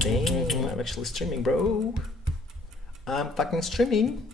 Damn, I'm actually streaming, bro. I'm fucking streaming.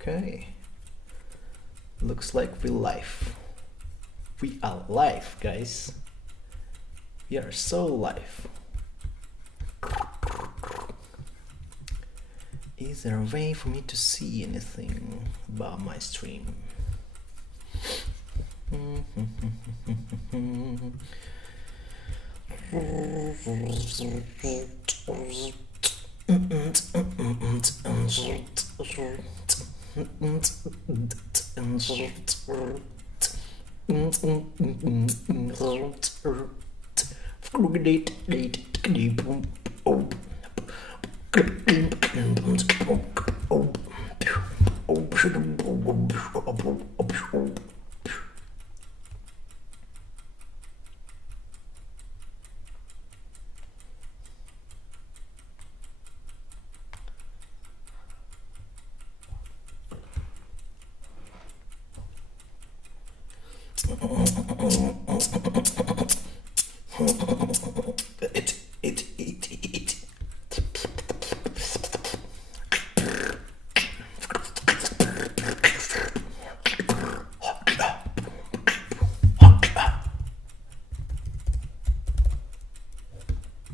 Okay. Looks like we're live. We are live, guys. We are so live. Is there a way for me to see anything about my stream?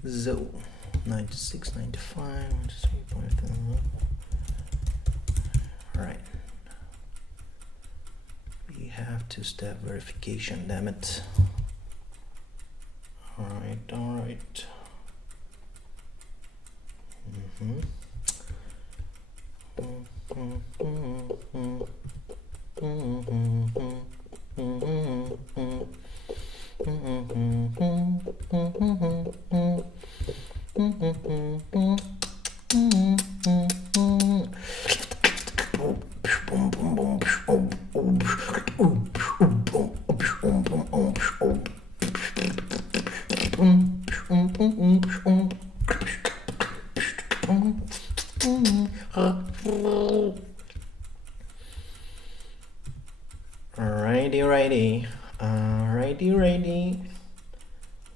So 96, 95, 3.5. Right. We have two-step verification, damn it. Alright. Alrighty.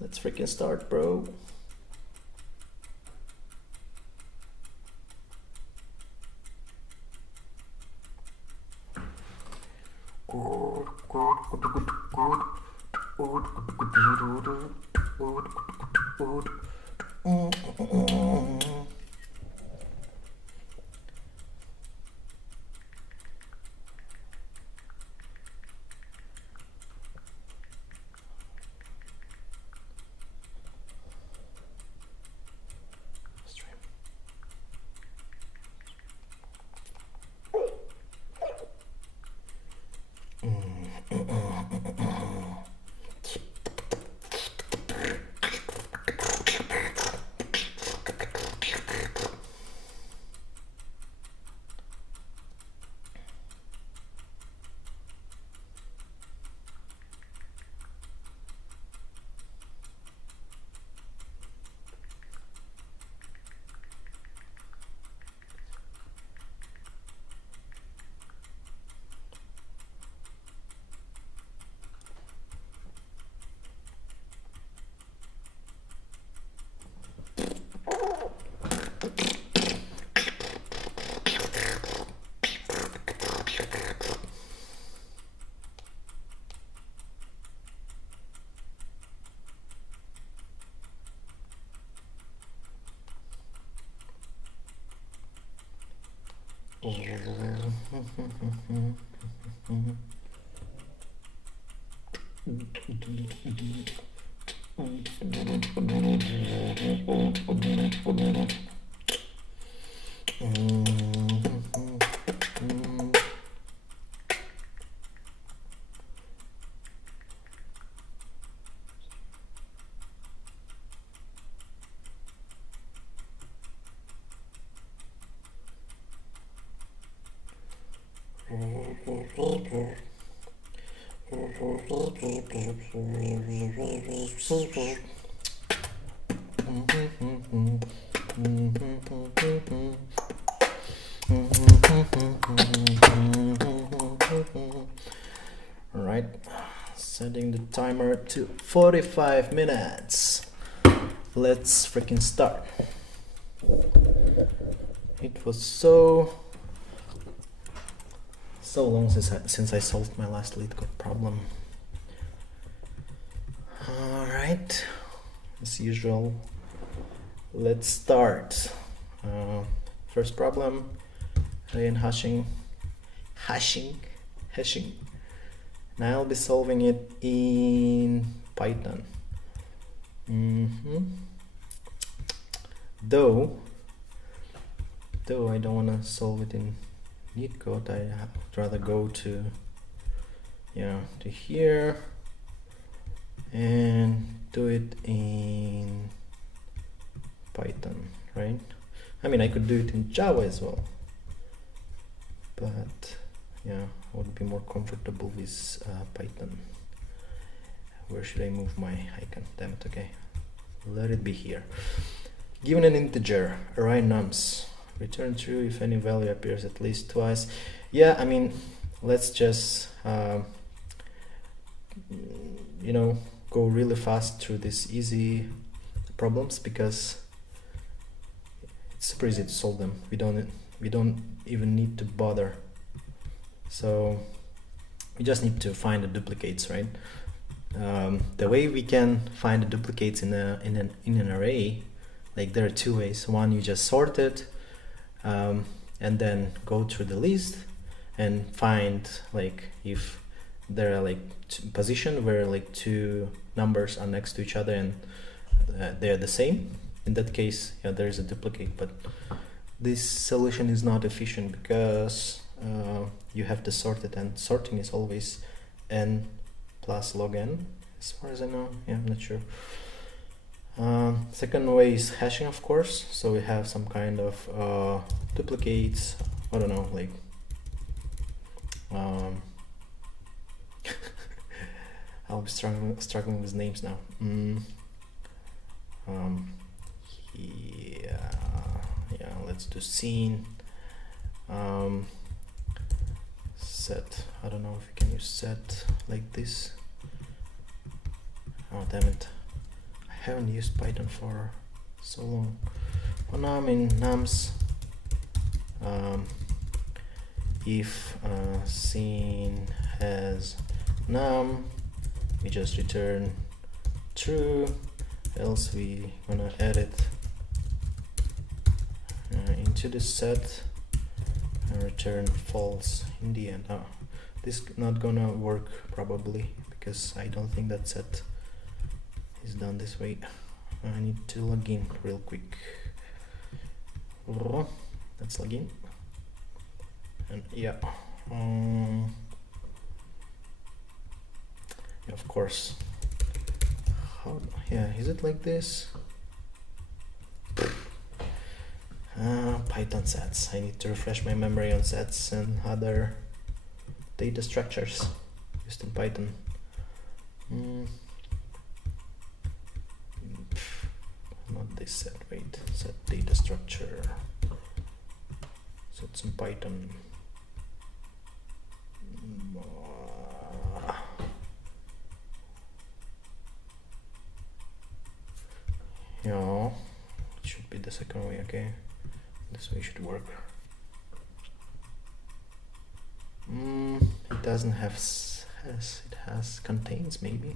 Let's freaking start, bro. All right, setting the timer to 45 minutes. Let's freaking start. It was so long since I solved my last leetcode problem. All right, as usual, let's start. First problem, again hashing. And I'll be solving it in Python. Though I don't want to solve it in leetcode, I would rather go to here and do it in Python, right? I mean, I could do it in Java as well, but yeah, I would be more comfortable with Python. Where should I move my icon? Damn it, okay. Let it be here. Given an integer, array nums, return true if any value appears at least twice. Yeah, I mean, let's just go really fast through these easy problems because it's super easy to solve them. We don't even need to bother. So we just need to find the duplicates, right? The way we can find the duplicates in an array, like there are two ways. One, you just sort it and then go through the list and find like if there are like position where like two numbers are next to each other and they're the same. In that case, yeah, there is a duplicate, but this solution is not efficient because you have to sort it, and sorting is always n plus log n, as far as I know. Yeah, I'm not sure. Second way is hashing, of course. So we have some kind of duplicates. I don't know, like I'll be struggling with names now. Yeah, let's do scene. Set. I don't know if you can use set like this. Oh damn it! I haven't used Python for so long. Well, now I'm in nums. If scene has num, we just return true, else we gonna add it into the set and return false in the end. Oh, this is not gonna work probably because I don't think that set is done this way. I need to log in real quick. Let's log in. And yeah, of course. Yeah, is it like this? Python sets. I need to refresh my memory on sets and other data structures used in Python. Not this set, wait, set data structure. Sets in Python. Yeah, it should be the second way, okay. This way should work. It doesn't have it has contains maybe.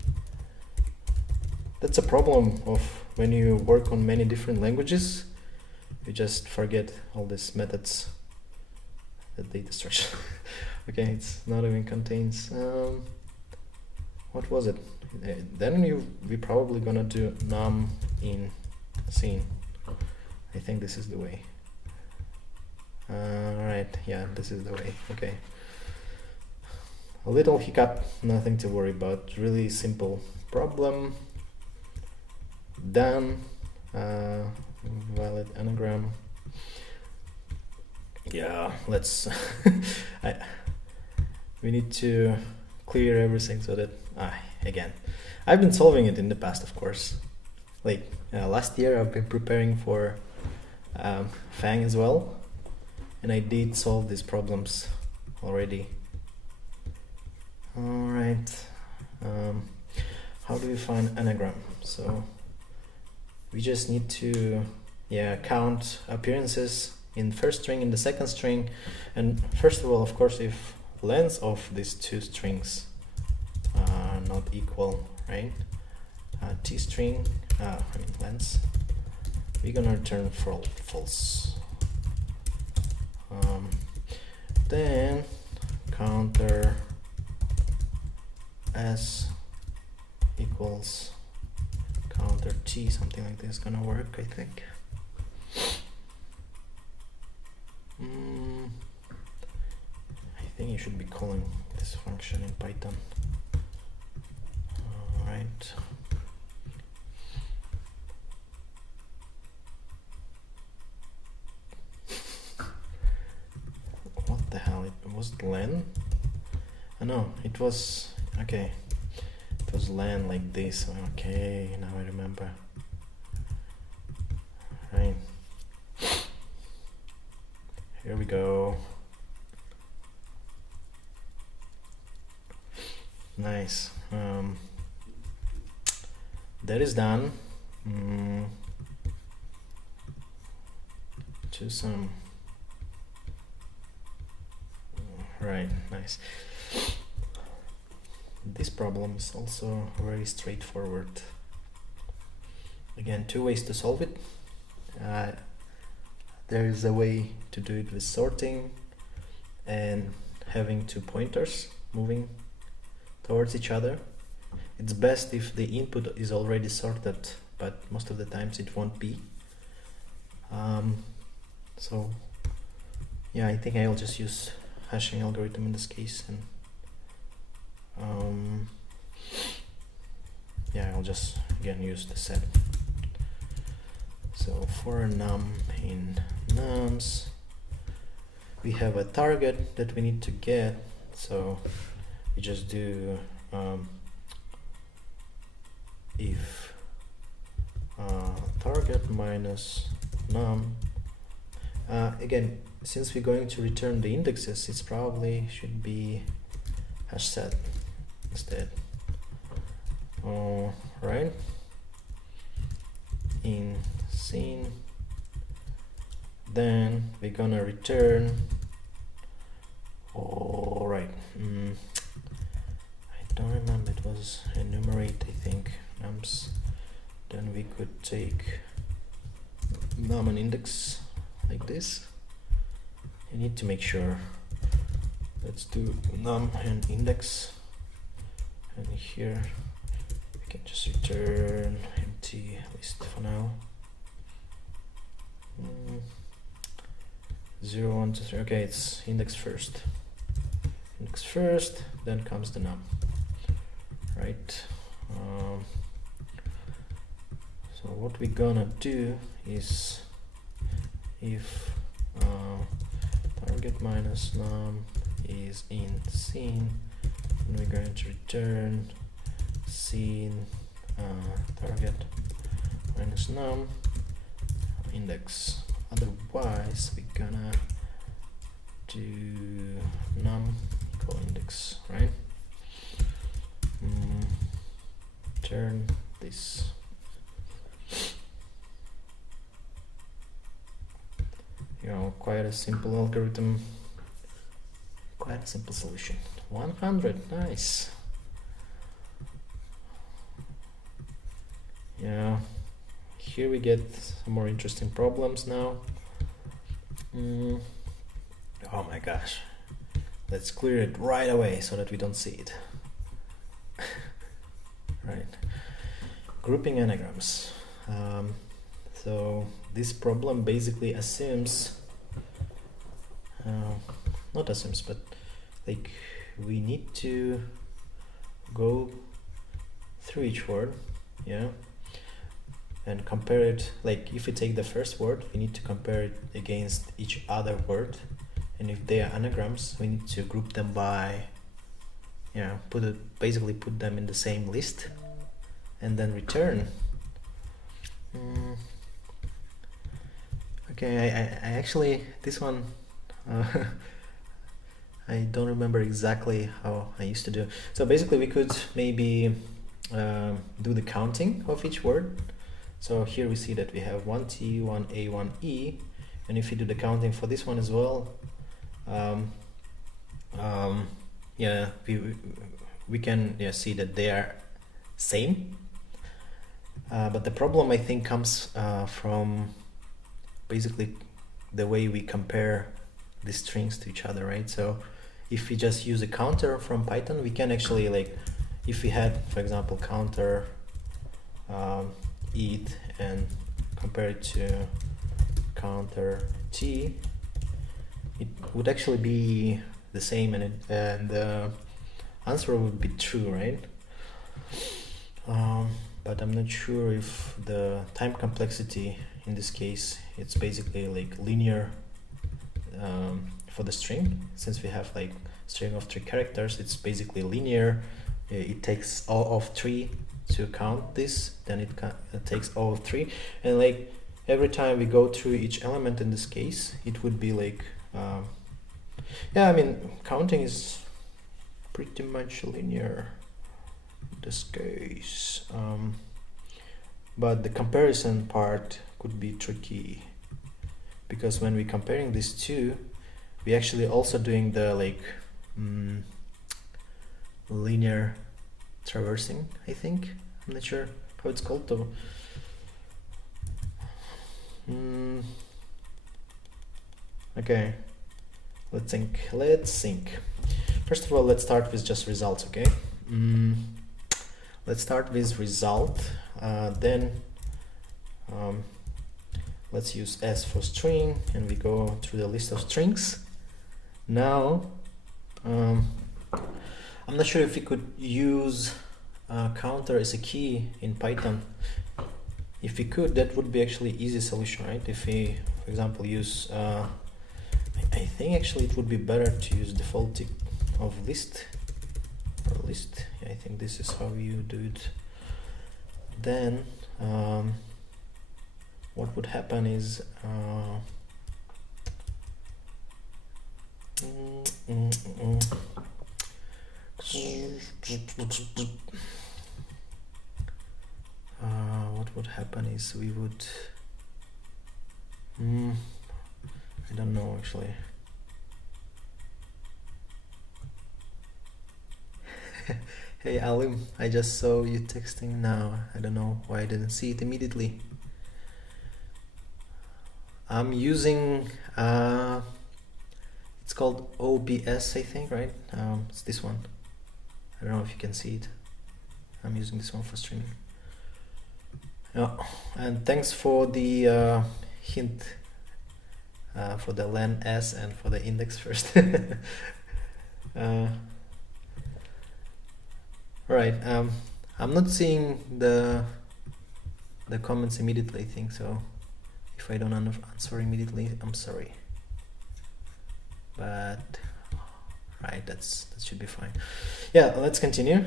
That's a problem of when you work on many different languages. You just forget all these methods. The data structure. Okay, it's not even contains. What was it? Then we probably gonna do num in scene. I think this is the way. Right, yeah, this is the way. Okay. A little hiccup, nothing to worry about. Really simple problem. Done. Valid anagram. Yeah, let's. We need to clear everything so that again, I've been solving it in the past, of course. Like last year, I've been preparing for FANG as well, and I did solve these problems already. All right. How do we find anagram? So we just need to count appearances in first string, in the second string, and first of all, of course, if lengths of these two strings are not equal, right? T string, lengths, we're gonna return false. Then counter s equals counter t, something like this is gonna work, I think. I think you should be calling this function in Python. Alright. What the hell? It was len? Oh no, it was okay. It was len like this. Okay, now I remember. Right. Here we go. Nice. That is done. To some. Right, nice. This problem is also very straightforward. Again, two ways to solve it. There is a way to do it with sorting and having two pointers moving towards each other. It's best if the input is already sorted, but most of the times it won't be. So yeah, I think I'll just use hashing algorithm in this case, and yeah, I'll just again use the set. So for num in nums, we have a target that we need to get, so we just do if target minus num. Again, since we're going to return the indexes, it's probably should be hash set instead. Right, in scene, then we're gonna return. All right, don't remember, it was enumerate, I think, nums. Then we could take num and index like this. You need to make sure. Let's do num and index, and here we can just return empty list for now. 0, 1, 2, 3. Okay, it's index first. Index first, then comes the num. Right. So what we're gonna do is, if target minus num is in scene, and we're going to return scene target minus num index. Otherwise, we're gonna do num equal index, right? Turn this. You know, quite a simple algorithm, quite a simple solution. 100, nice. Yeah, here we get some more interesting problems now. Oh my gosh, let's clear it right away so that we don't see it. Right, grouping anagrams. So this problem basically assumes, not assumes, but like we need to go through each word, yeah, and compare it. Like if we take the first word, we need to compare it against each other word, and if they are anagrams, we need to group them by, yeah, basically put them in the same list, and then return. Okay, I actually, this one, I don't remember exactly how I used to do. So basically we could maybe do the counting of each word. So here we see that we have 1T, 1A, 1E, and if you do the counting for this one as well, yeah, we can, yeah, see that they are same. But the problem, I think, comes from basically the way we compare the strings to each other, right? So if we just use a counter from Python, we can actually, like, if we had, for example, counter eat and compare it to counter t, it would actually be the same, and the answer would be true, right? But I'm not sure if the time complexity in this case, it's basically like linear for the string. Since we have like string of 3 characters, it's basically linear. It takes all of 3 to count this, then it takes all of 3, and like every time we go through each element in this case, it would be like yeah, I mean, counting is pretty much linear in this case, but the comparison part could be tricky, because when we're comparing these two, we actually also doing the like linear traversing, I think. I'm not sure how it's called though. Okay, let's think. First of all, let's start with just results, okay? Let's start with result, then let's use S for string, and we go through the list of strings. Now, I'm not sure if we could use counter as a key in Python. If we could, that would be actually easy solution, right? If we, for example, use, I think actually it would be better to use default of list or list. Yeah, I think this is how you do it. Then what would happen is what would happen is we would I don't know actually. Hey Alim, I just saw you texting now. I don't know why I didn't see it immediately. I'm using it's called OBS, I think, right? It's this one. I don't know if you can see it. I'm using this one for streaming. And thanks for the hint for the len s and for the index first. Right. I'm not seeing the comments immediately, I think, so if I don't answer immediately, I'm sorry. But right, that should be fine. Yeah, let's continue.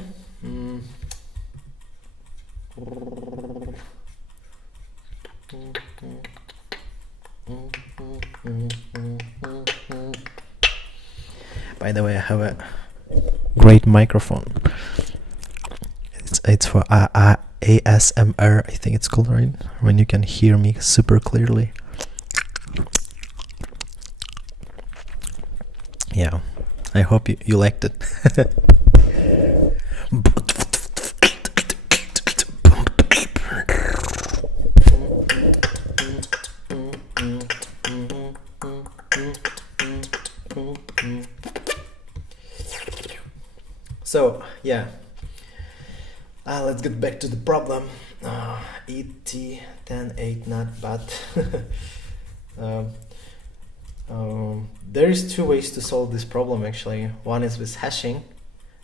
By the way, I have a great microphone. It's for ASMR, I think it's called, right? When you can hear me super clearly. Yeah, I hope you liked it. So yeah, let's get back to the problem. ET10.8 not bad. There is two ways to solve this problem actually. One is with hashing,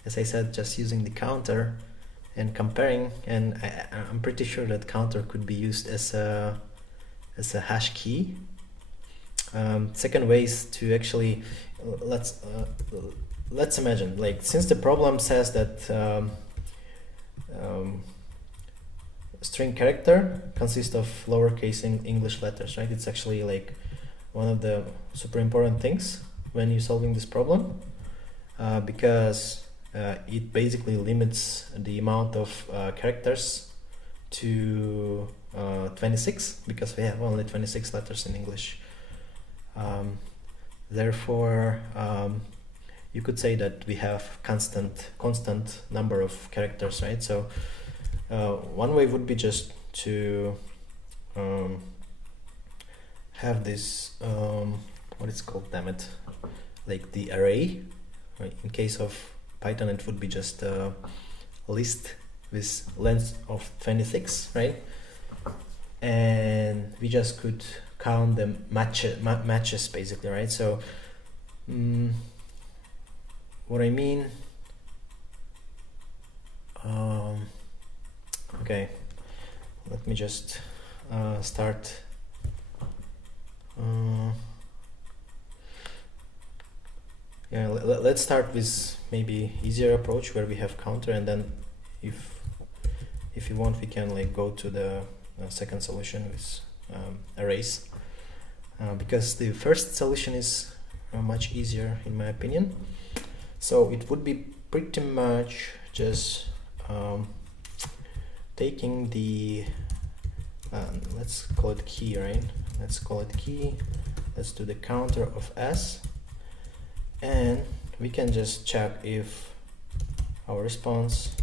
as I said, just using the counter and comparing, and I'm pretty sure that counter could be used as a hash key. Second way is to actually let's imagine, like, since the problem says that string character consists of lowercase English letters, right? It's actually like one of the super important things when you're solving this problem, because it basically limits the amount of characters to 26, because we have only 26 letters in English. Therefore, you could say that we have constant number of characters, right? So one way would be just to have this what is called, damn it, like the array, right? In case of Python, it would be just a list with length of 26, right? And we just could count the matches basically, right? So what I mean, okay, let me just start. Yeah, let's start with maybe easier approach where we have counter, and then if you want, we can like go to the second solution with arrays, because the first solution is much easier in my opinion. So it would be pretty much just taking the let's call it key, right? Let's call it key. Let's do the counter of s, and we can just check if our response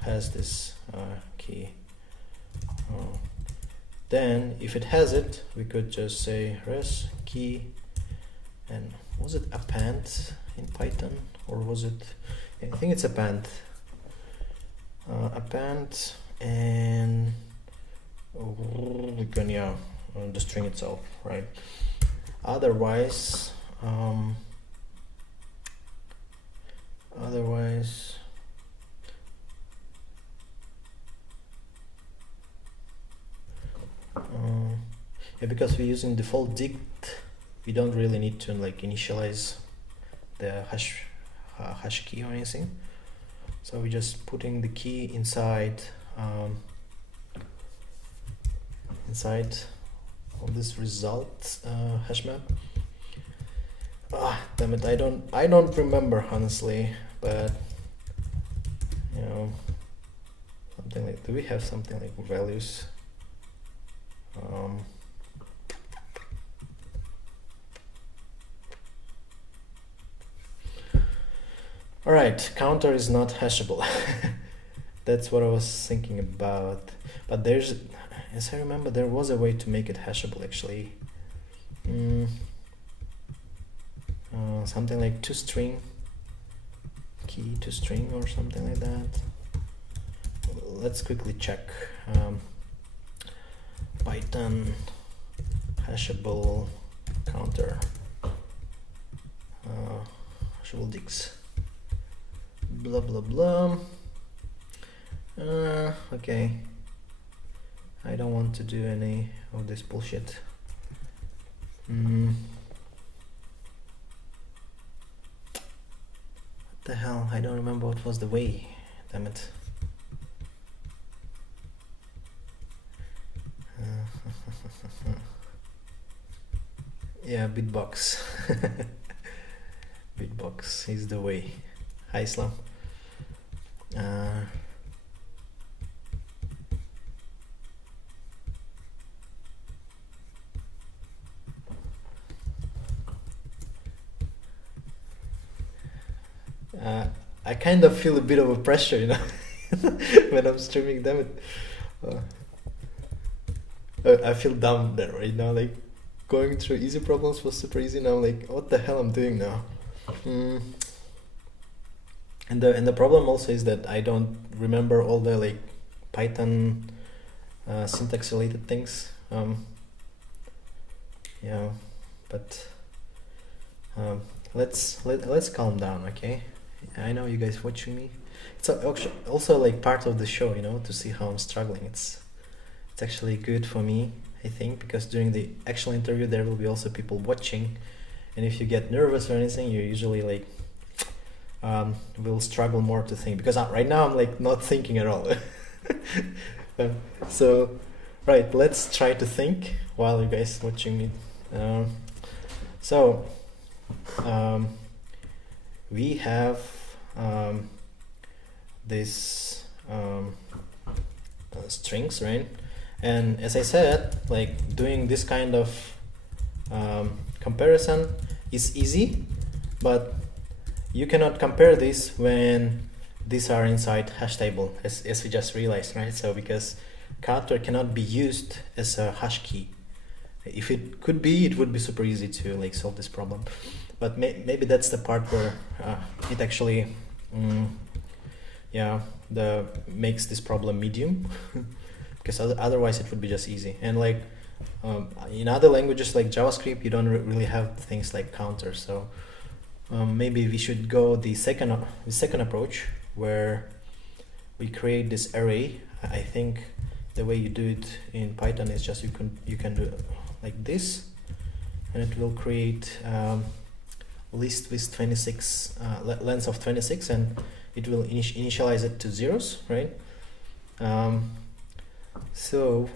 has this key. Then if it has it, we could just say res key, and was it append in Python, or was it, I think it's append, append, and we can, yeah, the string itself, right? Otherwise yeah, because we're using default dict, we don't really need to like initialize the hash key or anything. So we're just putting the key inside inside of this result hash map. Damn it, I don't remember honestly, but you know, something like, do we have something like values? All right, counter is not hashable. That's what I was thinking about. But there's, as I remember, there was a way to make it hashable actually. Something like toString, key to string or something like that. Let's quickly check. Python hashable counter. Hashable digs. Blah blah blah. Okay. I don't want to do any of this bullshit. What the hell? I don't remember what was the way. Damn it. Yeah, beatbox. Beatbox is the way. Hi, Islam. I kind of feel a bit of a pressure, you know, when I'm streaming. Damn it. I feel dumb there right now, like going through easy problems was super easy. Now I'm like, what the hell I'm doing now? And the problem also is that I don't remember all the like Python syntax related things. Yeah, but let's calm down, okay? I know you guys watching me. It's also like part of the show, you know, to see how I'm struggling. It's actually good for me, I think, because during the actual interview there will be also people watching, and if you get nervous or anything, you usually like will struggle more to think, because right now I'm like not thinking at all. So right, let's try to think while you guys watching me. We have this strings, right? And as I said, like doing this kind of comparison is easy, but you cannot compare this when these are inside hash table, as we just realized, right? So because counter cannot be used as a hash key. If it could be, it would be super easy to like solve this problem. But maybe that's the part where it actually, makes this problem medium, because otherwise it would be just easy. And like in other languages like JavaScript, you don't really have things like counters. So maybe we should go the second approach, where we create this array. I think the way you do it in Python is just you can do it like this, and it will create list with 26 length of 26, and it will initialize it to zeros, right? So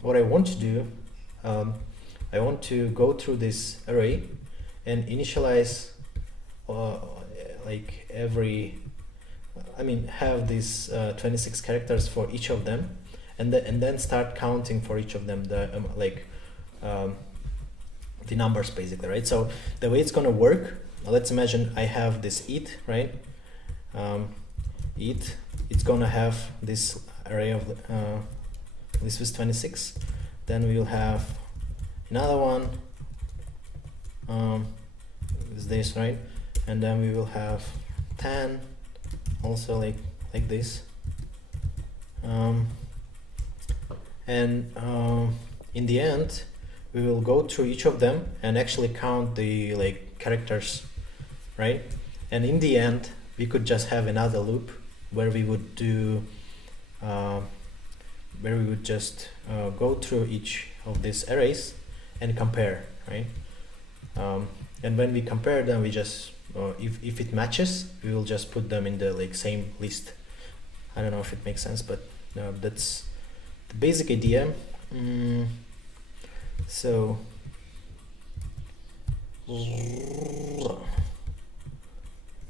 what I want to do, I want to go through this array and initialize like every, have these 26 characters for each of them, and then start counting for each of them the numbers, basically, right? So the way it's gonna work, let's imagine I have this eat, right? It's gonna have this array of list with 26. Then we will have another one is this, right? And then we will have 10 also like this, and in the end we will go through each of them and actually count the like characters, right? And in the end we could just have another loop where we would do just go through each of these arrays and compare, right? And when we compare them, we just if it matches, we will just put them in the like same list. I don't know if it makes sense, but that's the basic idea. So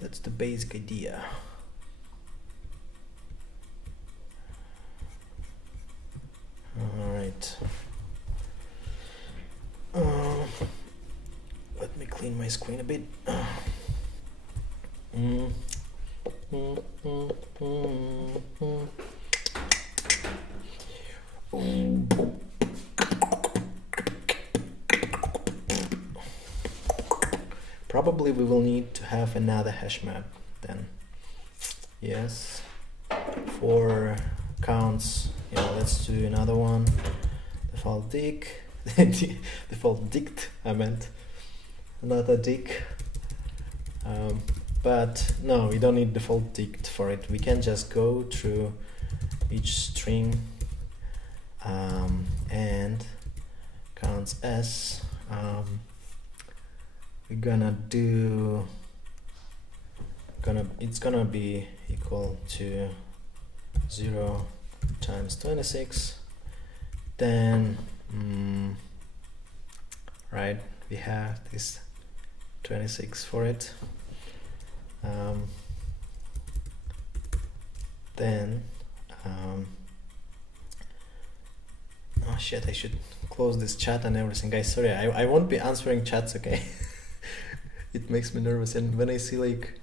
that's the basic idea. All right. Let me clean my screen a bit. Probably we will need to have another hash map then. Yes, for counts. Yeah, let's do another one. Default dict. Default dict, I meant. Another dict. But no, we don't need default dict for it. We can just go through each string and counts as. We're gonna do. It's gonna be equal to 0 times 26. Then, right, we have this 26 for it. Then, oh shit, I should close this chat and everything, guys. Sorry, I won't be answering chats, okay? It makes me nervous, and when I see like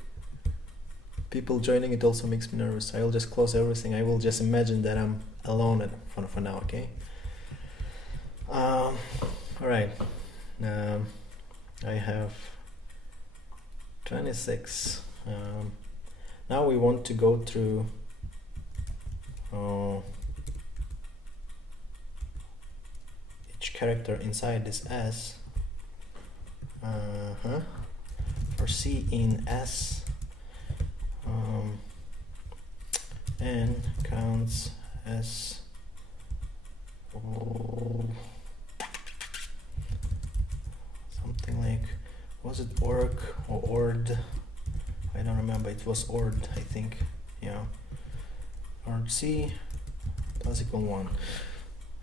people joining, it also makes me nervous. I will just close everything. I will just imagine that I'm alone for now, okay? All right. I have 26. Now we want to go through each character inside this S. For C in S. And counts as something like, was it org or ord? I don't remember. It was ord, I think. Yeah, ord C plus equal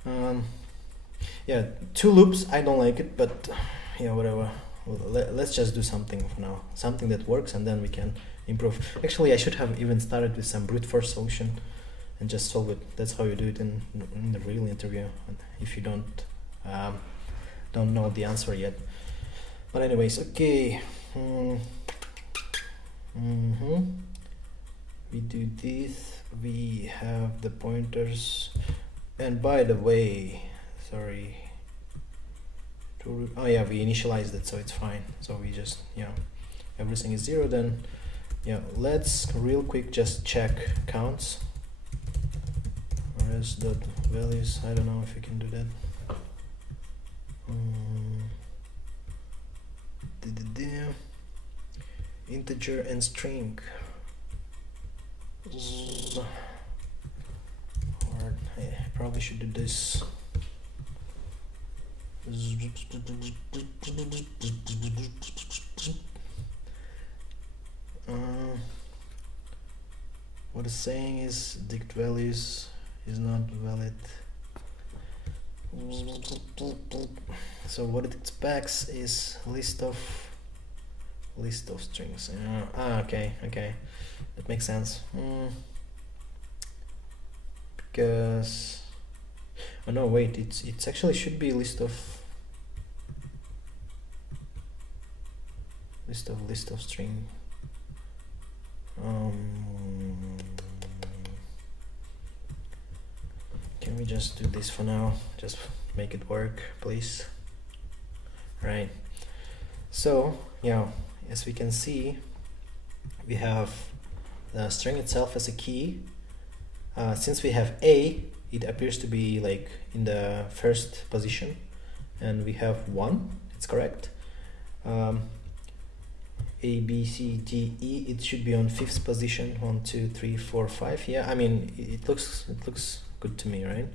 1. Yeah, 2 loops. I don't like it, but yeah, whatever. Let's just do something for now, something that works, and then we can improve. Actually, I should have even started with some brute force solution and just solve it. That's how you do it in the real interview, if you don't know the answer yet. But anyways, okay. We do this. We have the pointers, and by the way, sorry. Oh yeah, we initialized it, so it's fine. So we just, yeah, everything is 0. Then yeah, let's real quick just check counts. Res dot values. I don't know if you can do that. Integer and string. Or I probably should do this. What it's saying is dict values is not valid. So what it expects is list of strings. Okay, that makes sense. Because oh no, wait, it's actually should be list of string. Can we just do this for now? Just make it work, please. Right. So yeah, as we can see, we have the string itself as a key. Since we have A, it appears to be like in the first position, and we have 1. It's correct. A, B, C, D, E. It should be on 5th position. 1, 2, 3, 4, 5. Yeah, I mean it looks good to me, right?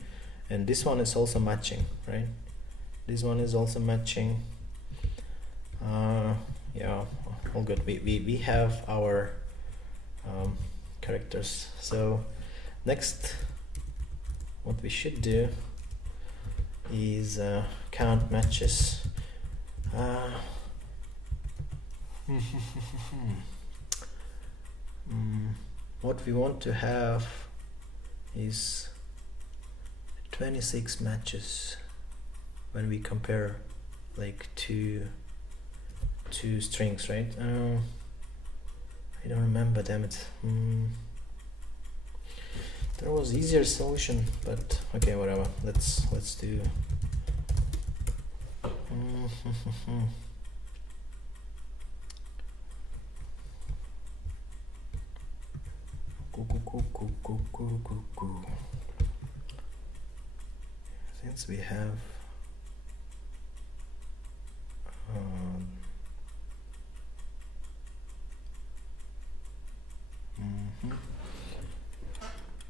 And this one is also matching, right? This one is also matching. Yeah, all good. We have our characters. So next, what we should do is count matches. What we want to have is 26 matches when we compare like two strings, right? I don't remember, damn it. There was easier solution, but okay, whatever. Let's do. Since we have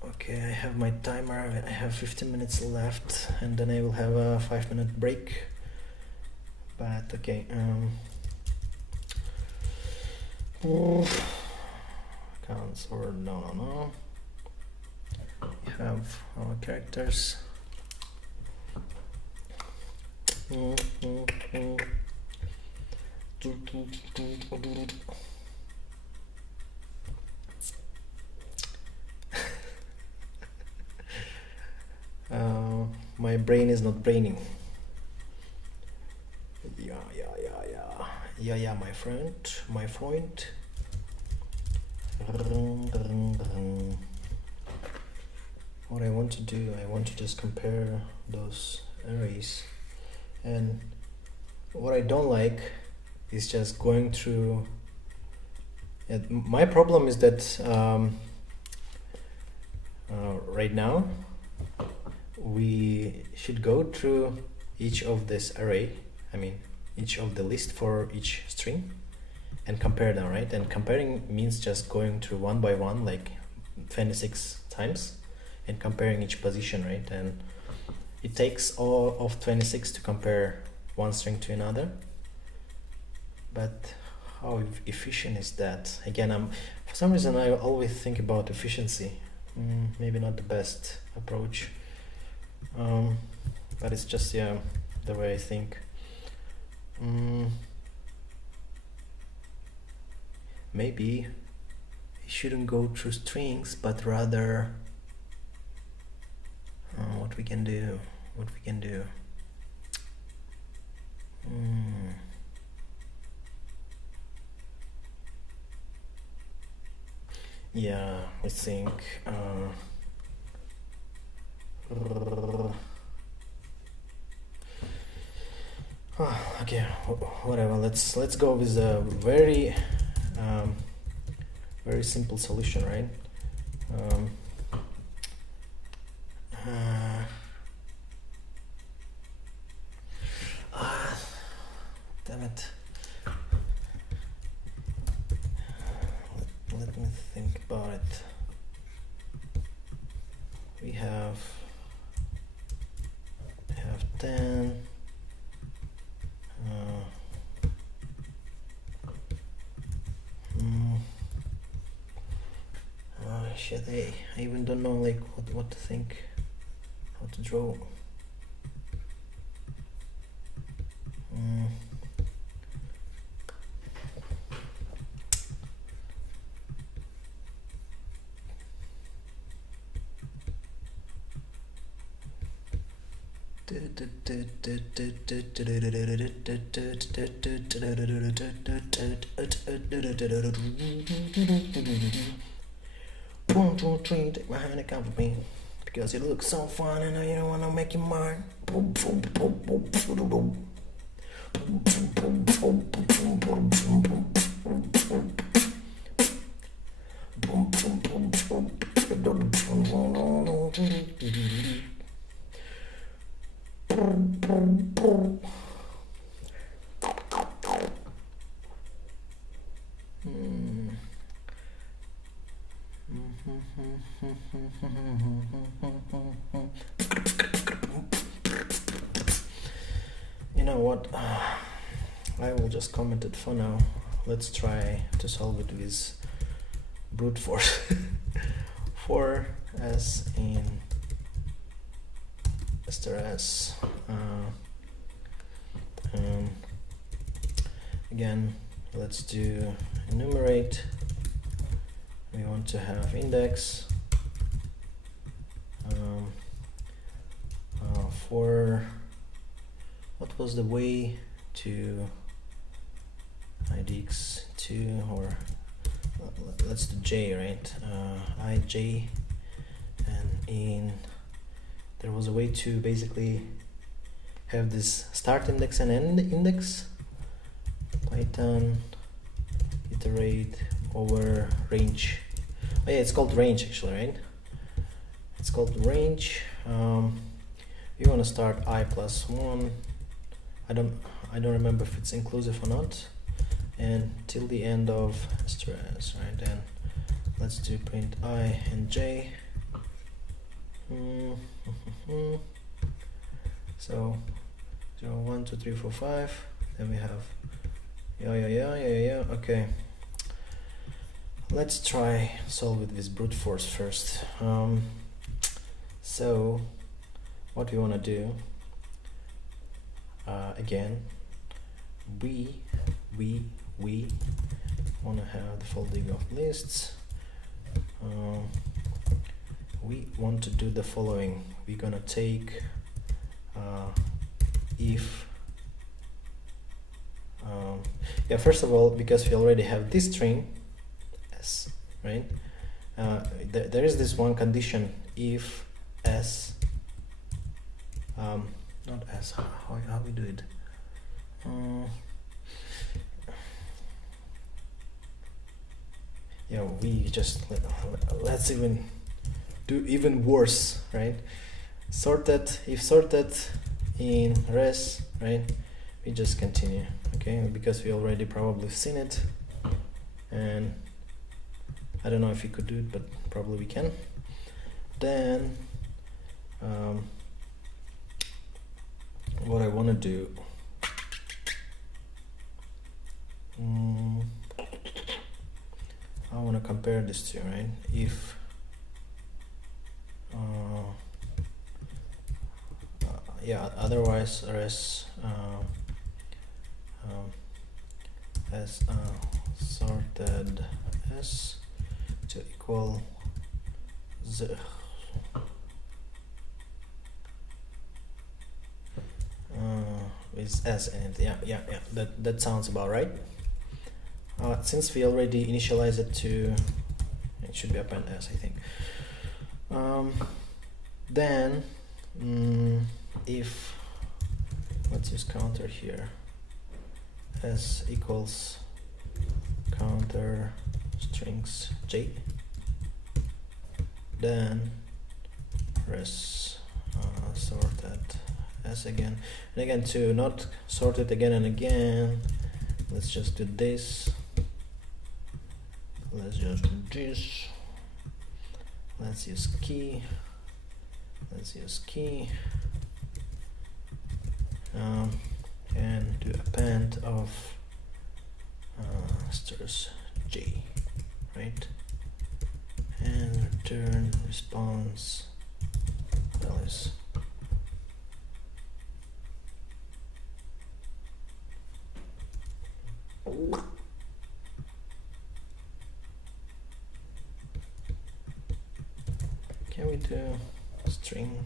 okay, I have my timer. I have 15 minutes left, and then I will have a 5-minute break. But okay, counts or no. We have our characters. My brain is not braining. Yeah, my friend. What I want to do, I want to just compare those arrays, and what I don't like is just going through. My problem is that right now we should go through each of this array, I mean each of the list for each string, and compare them, right? And comparing means just going through one by one, like 26 times, and comparing each position, right? And it takes all of 26 to compare one string to another. But how efficient is that? Again, for some reason I always think about efficiency. Maybe not the best approach, but it's just the way I think. Maybe we shouldn't go through strings, but rather what we can do. Yeah, I think okay, whatever. Let's go with a very very simple solution, right? Damn it. Let me think about it. We have 10. Shit, I even don't know like what to think, how to draw. One, two, three, take my hand and come with me, because you look so fun and I don't wanna make you mine. You know what? I will just comment it for now. Let's try to solve it with brute force. 4 as in Mr. S. Again, let's do enumerate. We want to have index for what was the way to idx2, or let's do j, right? I, j, and in there was a way to basically have this start index and end index. Python iterate over range. Oh yeah, it's called range actually, right? It's called range. You want to start I plus 1. I don't remember if it's inclusive or not. And till the end of stress, right? And let's do print I and j. So 0, 1, 2, 3, 4, 5. Then we have yeah. Okay. Let's try solve it with brute force first. So what we want to do, again, we want to have the folding of lists. We want to do the following. We're gonna take if first of all, because we already have this string s, right? There is this one condition, if s, not s, how we do it? Yeah, we just let's even do even worse, right? Sorted, if sorted in res, right? We just continue, okay? Because we already probably seen it, and I don't know if we could do it, but probably we can. Then what I want to do, I want to compare this to, right? If yeah, otherwise res as sorted s to equal z. With s in it. Yeah, that sounds about right. Since we already initialize it to, it should be append s, I think. Then if, let's use counter here, s equals counter strings j, then res sorted s again, and again to not sort it again and again, let's just do this. Let's just do this. Let's use key. Let's use key. And do append of strs j, right? And return response values. Can we do string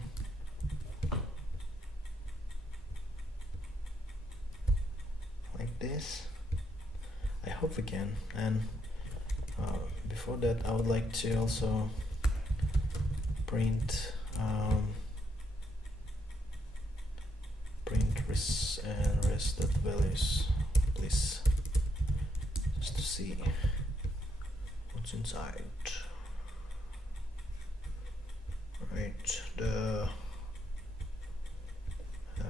like this? I hope we can. And before that, I would like to also print res and res.values, please, just to see what's inside. Right, the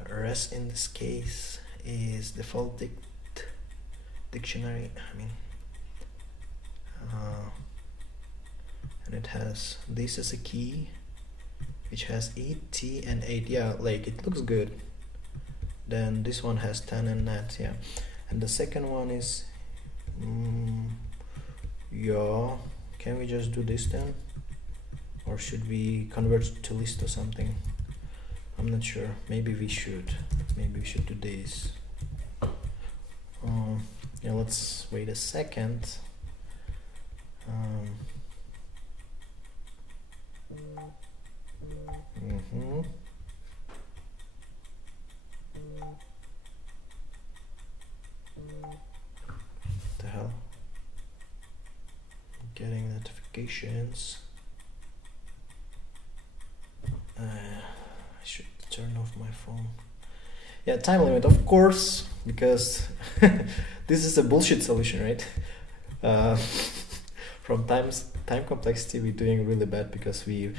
res in this case is default dictionary, I mean, and it has this as a key which has 8 t and 8, yeah, like it looks good. Then this one has 10 and nat, yeah, and the second one is yeah, can we just do this then? Or should we convert to list or something? I'm not sure. Maybe we should. Maybe we should do this. Yeah, let's wait a second. The hell? notifications. I should turn off my phone. Yeah, time limit, of course, because this is a bullshit solution, right? From time complexity, we're doing really bad because we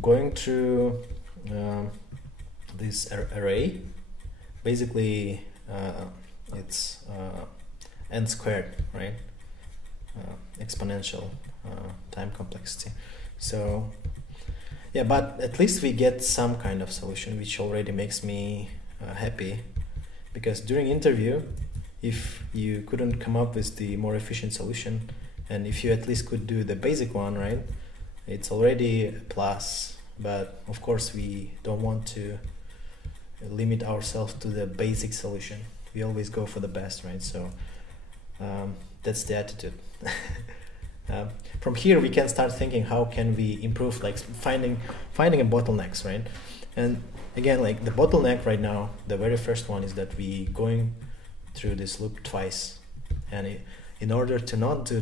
going through this array. Basically, it's n squared, right? Exponential time complexity. So yeah, but at least we get some kind of solution, which already makes me happy, because during interview, if you couldn't come up with the more efficient solution, and if you at least could do the basic one, right, it's already a plus. But of course we don't want to limit ourselves to the basic solution. We always go for the best, right? So that's the attitude. From here we can start thinking how can we improve, like finding a bottlenecks, right? And again, like the bottleneck right now, the very first one is that we going through this loop twice, and in order to not do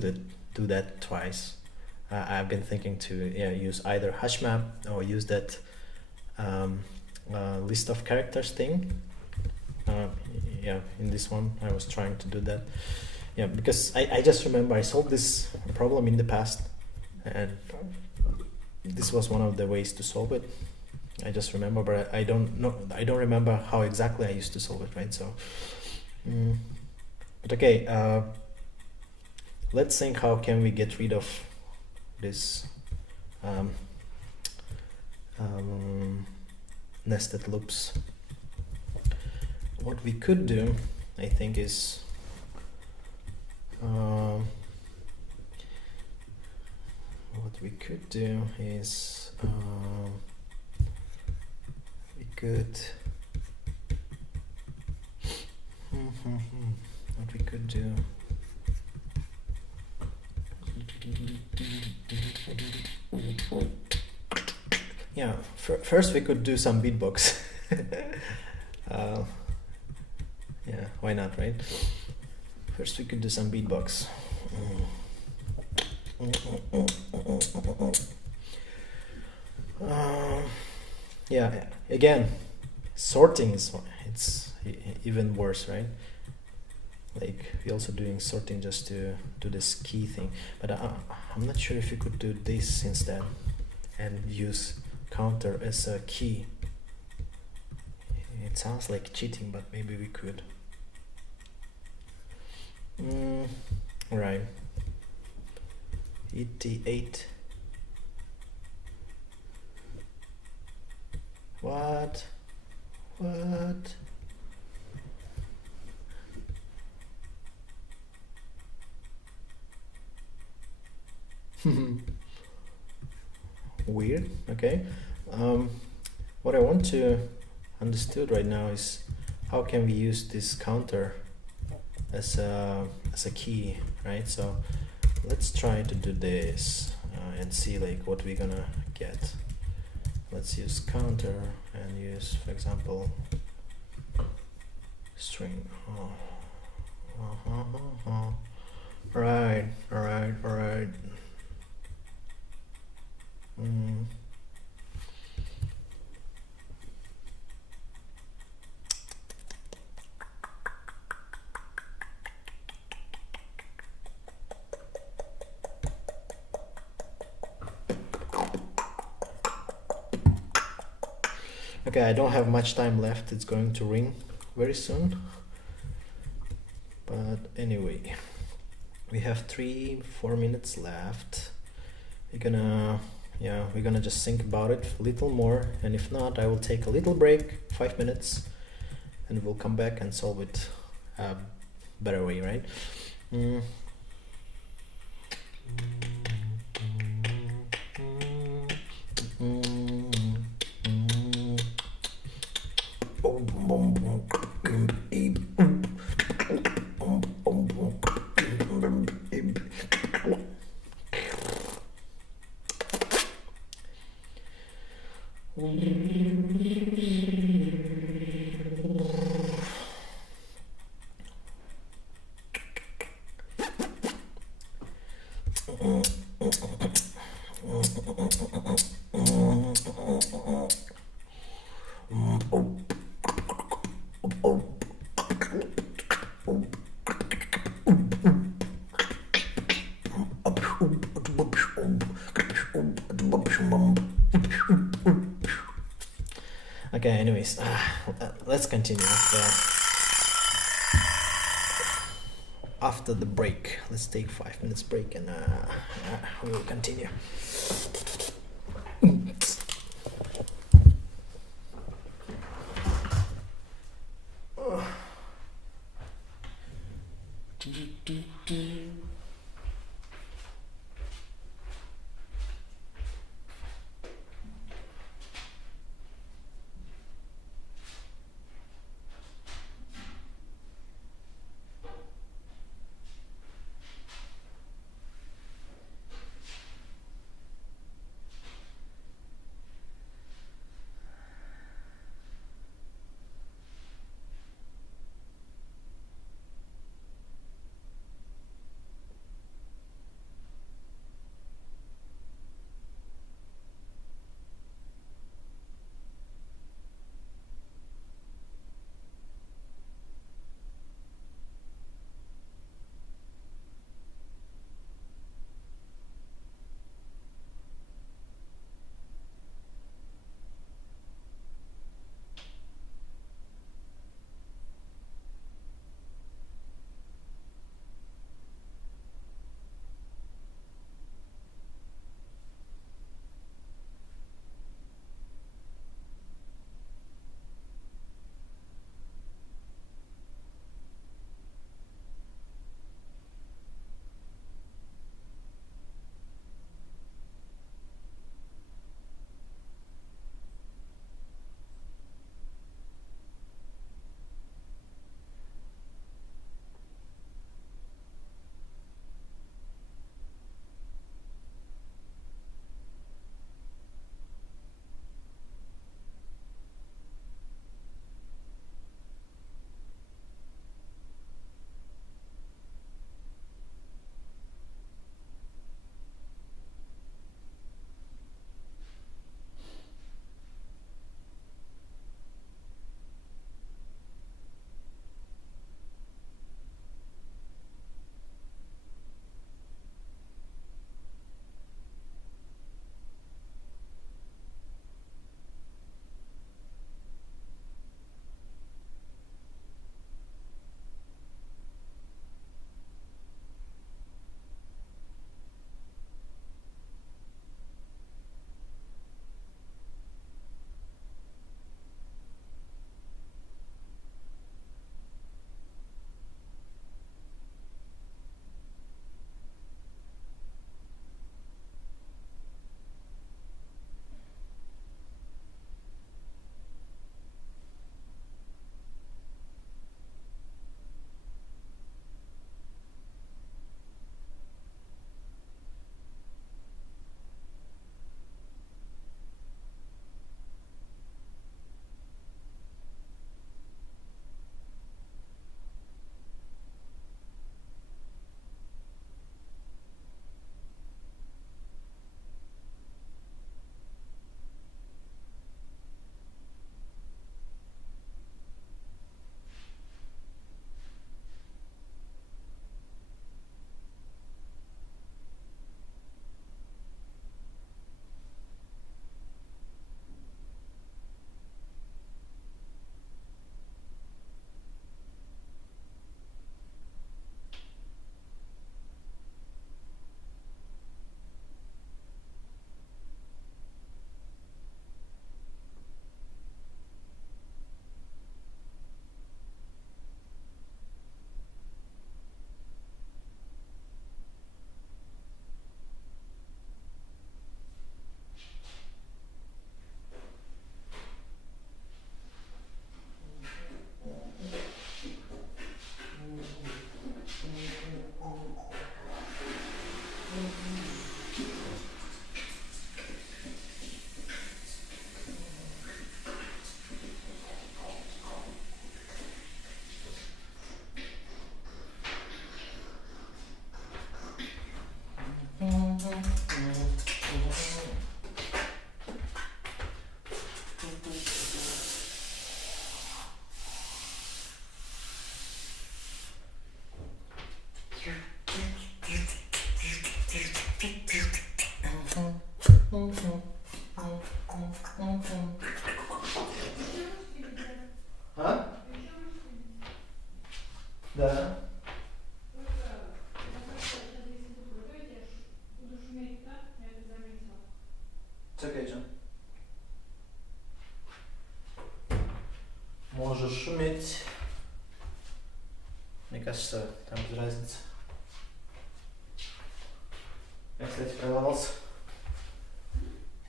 that twice, I've been thinking to use either hash map or use that list of characters thing. In this one I was trying to do that. Yeah, because I just remember I solved this problem in the past, and this was one of the ways to solve it. I just remember, but I don't remember how exactly I used to solve it, right? So, but okay, let's think how can we get rid of this nested loops. What we could do, I think, is we could do yeah, first we could do some beatbox. Yeah, why not, right? First we could do some beatbox. Yeah, again, sorting it's even worse, right? Like we're also doing sorting just to do this key thing, but I'm not sure if you could do this instead and use counter as a key. It sounds like cheating, but maybe we could. Right. ET8. What? Weird. Okay. What I want to understood right now is how can we use this counter as a key, right? So let's try to do this and see like what we're gonna get. Let's use counter and use, for example, string. Right. Okay, I don't have much time left. It's going to ring very soon. But anyway, we have 3-4 minutes left. We're gonna just think about it a little more, and if not, I will take a little break, 5 minutes, and we'll come back and solve it a better way, right? Okay, anyways, let's continue after the break. Let's take 5 minutes break and we will continue. А? Да. It's okay, John. Можешь шуметь. Мне кажется, там без разницы. Я,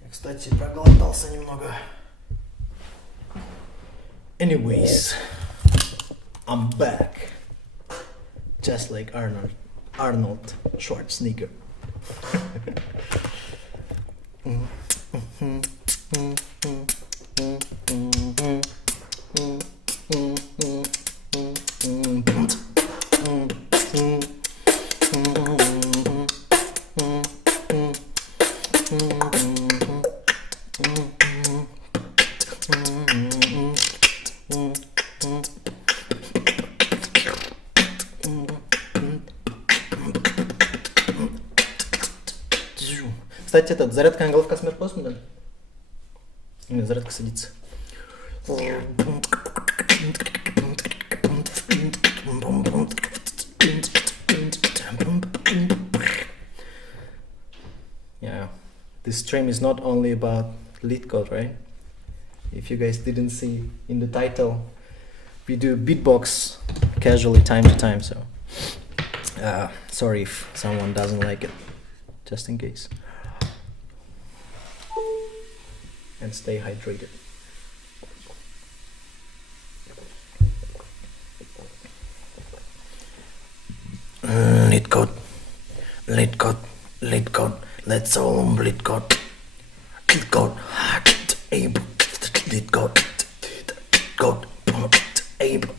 кстати, проголодался немного. Anyways, I'm back. Just like Arnold Schwarzenegger. Кстати, зарядка на головка смерть космоса. Нет, зарядка садится. Yeah, this stream is not only about leetcode, right? If you guys didn't see in the title, we do beatbox casually time to time, so sorry if someone doesn't like it, just in case. And stay hydrated. Leetcode, leetcode, leetcode. Let's all leetcode, leetcode, able, leetcode, code, able,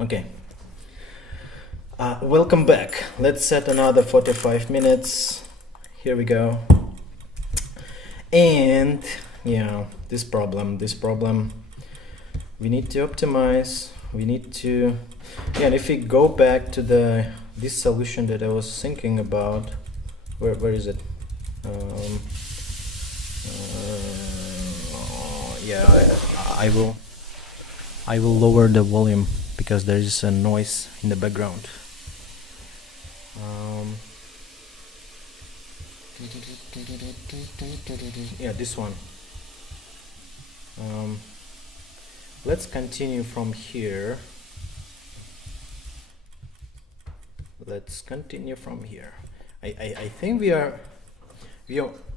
Okay. Welcome back. Let's set another 45 minutes. Here we go. And yeah, this problem, we need to optimize. We need to, yeah, and if we go back to this solution that I was thinking about, where is it? Yeah, I will lower the volume because there is a noise in the background. Yeah, this one. Let's continue from here. I think we are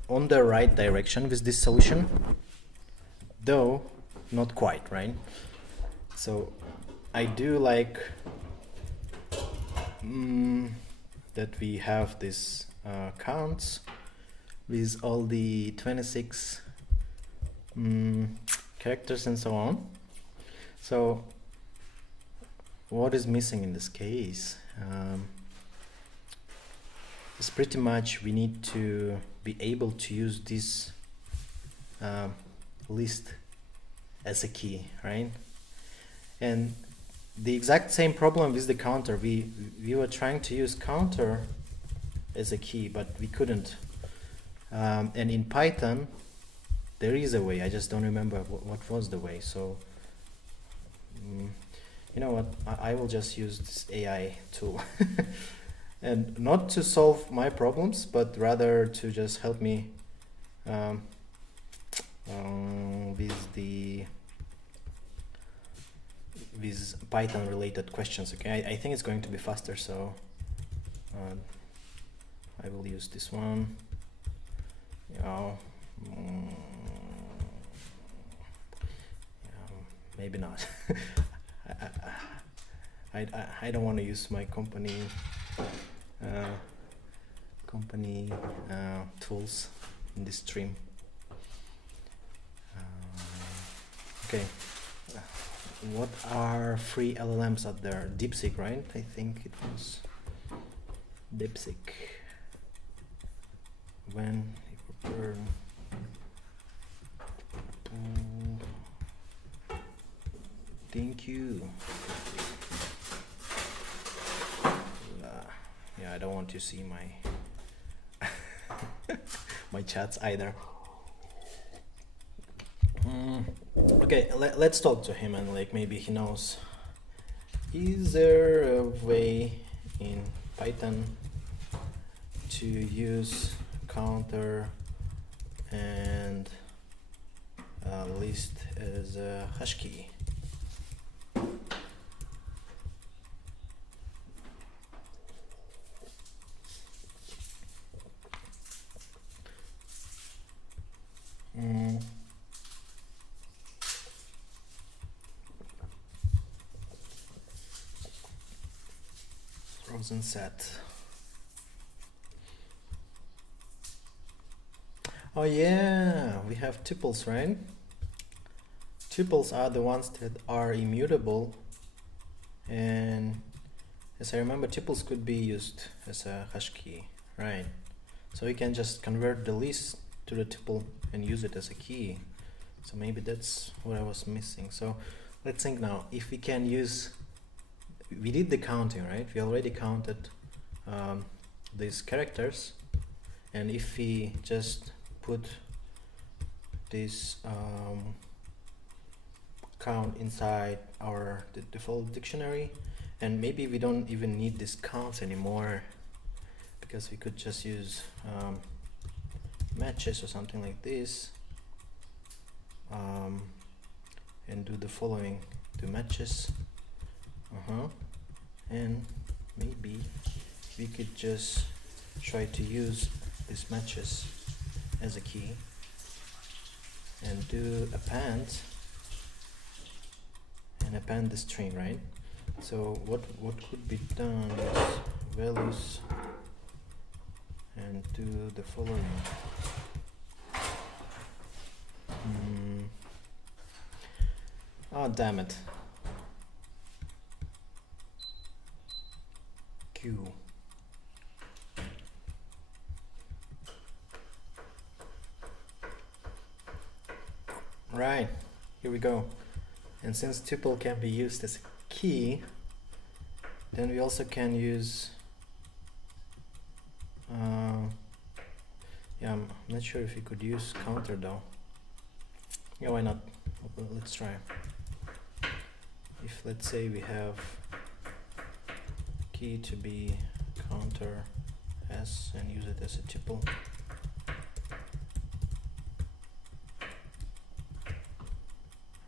on the right direction with this solution, though not quite, right? So I do like that we have this counts with all the 26 characters and so on. So what is missing in this case is pretty much we need to be able to use this list as a key, right? And the exact same problem with the counter. We were trying to use counter as a key, but we couldn't. And in Python, there is a way. I just don't remember what was the way. So You know what, I will just use this AI tool and not to solve my problems, but rather to just help me with Python related questions. Okay, I think it's going to be faster, so I will use this one. Maybe not. I don't want to use my company tools in this stream. Okay, what are free LLMs out there? DeepSeek, right? I think it was DeepSeek. When you burn. Thank you. Yeah, I don't want to see my my chats either. Okay, let's talk to him and like maybe he knows. Is there a way in Python to use counter and list as a hash key? Frozen set. Oh yeah, we have tuples, right? Tuples are the ones that are immutable, and as I remember, tuples could be used as a hash key, right? So we can just convert the list to the tuple and use it as a key. So maybe that's what I was missing. So let's think now, if we can use, we did the counting, right? We already counted these characters, and if we just put this count inside our default dictionary, and maybe we don't even need this counts anymore because we could just use matches or something like this, and do the following: do matches, and maybe we could just try to use these matches as a key and do append and append the string, right? So what could be done is values and do the following. Oh damn it. Q. Right, here we go. And since tuple can be used as a key, then we also can use yeah, I'm not sure if we could use counter though. Yeah, why not? Let's try. If let's say we have key to be counter s and use it as a tuple.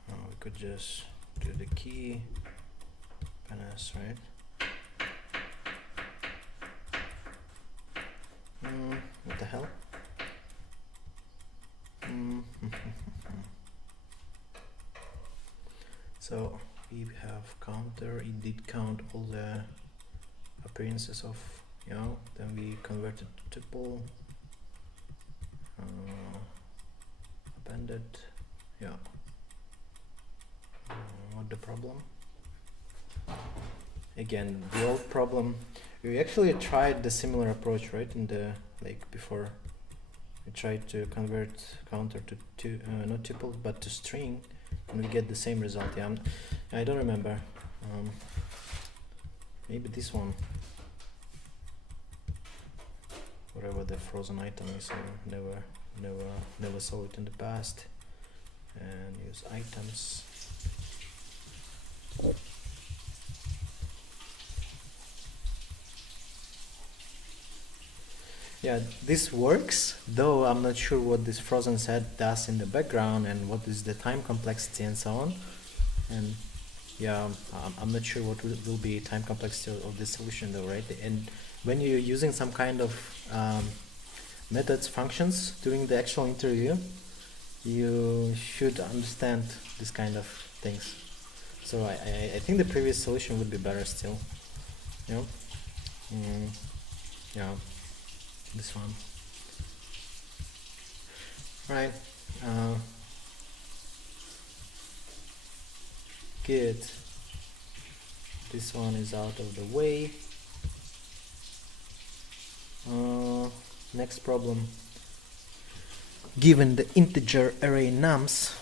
We could just do the key and s, right? What the hell? So we have counter, it did count all the appearances of, you know, then we converted to tuple, appended, yeah. What the problem? Again, the old problem, we actually tried the similar approach, right? In the, like before, we tried to convert counter to not tuple but to string, and we get the same result. Yeah, I don't remember. Maybe this one, whatever the frozen item is. I never saw it in the past. And use items. Yeah, this works, though I'm not sure what this frozen set does in the background and what is the time complexity and so on. And yeah, I'm not sure what will be time complexity of this solution though, right? And when you're using some kind of methods, functions during the actual interview, you should understand this kind of things. So I think the previous solution would be better still. You know? Yeah, this one. Right. Good. This one is out of the way. Next problem. Given the integer array nums,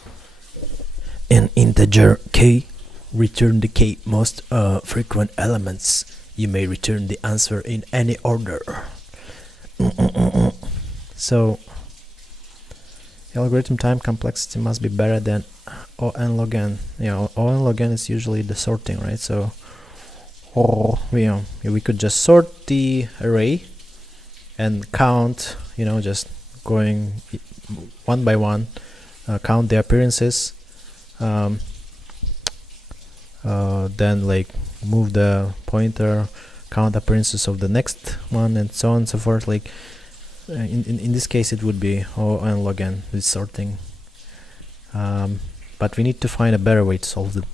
in integer k, return the k most frequent elements. You may return the answer in any order. So algorithm time complexity must be better than O n log n. Yeah, O n log n is usually the sorting, right? So we could just sort the array and count, just going one by one, count the appearances, then like move the pointer, count appearances of the next one, and so on and so forth. Like in this case it would be O n log n with sorting, but we need to find a better way to solve it.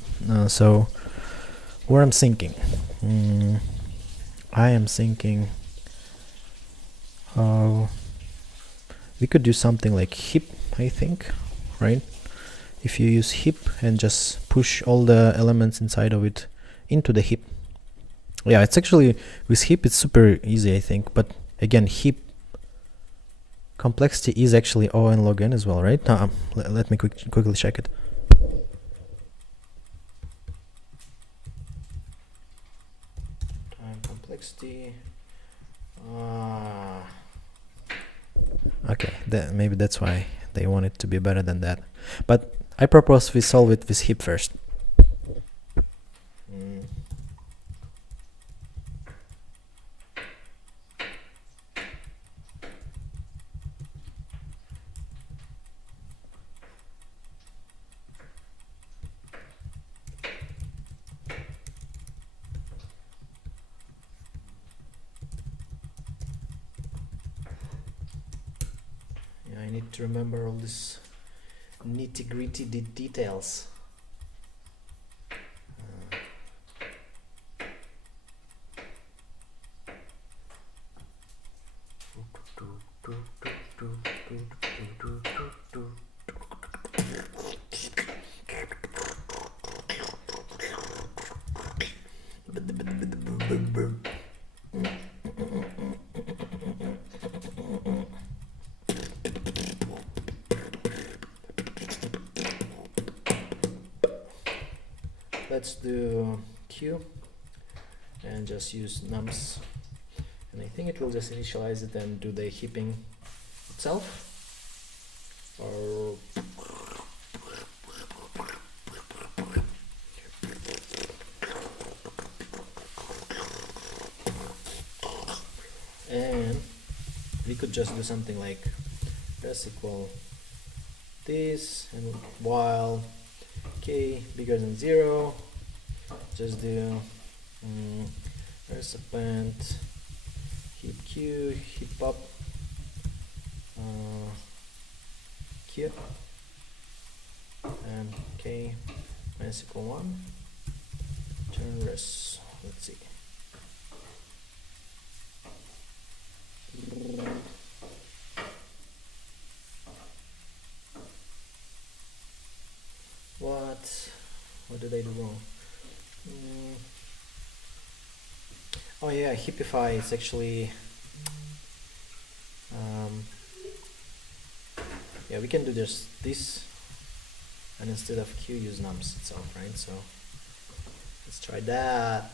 So what I'm thinking, I am thinking we could do something like heap, I think, right? If you use heap and just push all the elements inside of it into the heap. Yeah, it's actually, with heap it's super easy, I think, but again, heap complexity is actually O n log n as well, right? Let me quickly check it. time complexity. Okay, maybe that's why they want it to be better than that. But I propose we solve it with heap first. I need to remember all these nitty-gritty details. Let's do Q and just use nums, and I think it will just initialize it and do the heaping itself. Or and we could just do something like press equal this, and while k bigger than 0, just do recipient heap q, heap up q, and k minus equal 1, turn res. Let's see. What did I do wrong? Oh yeah, heapify is actually yeah, we can do just this, and instead of q use nums itself, right? So let's try that.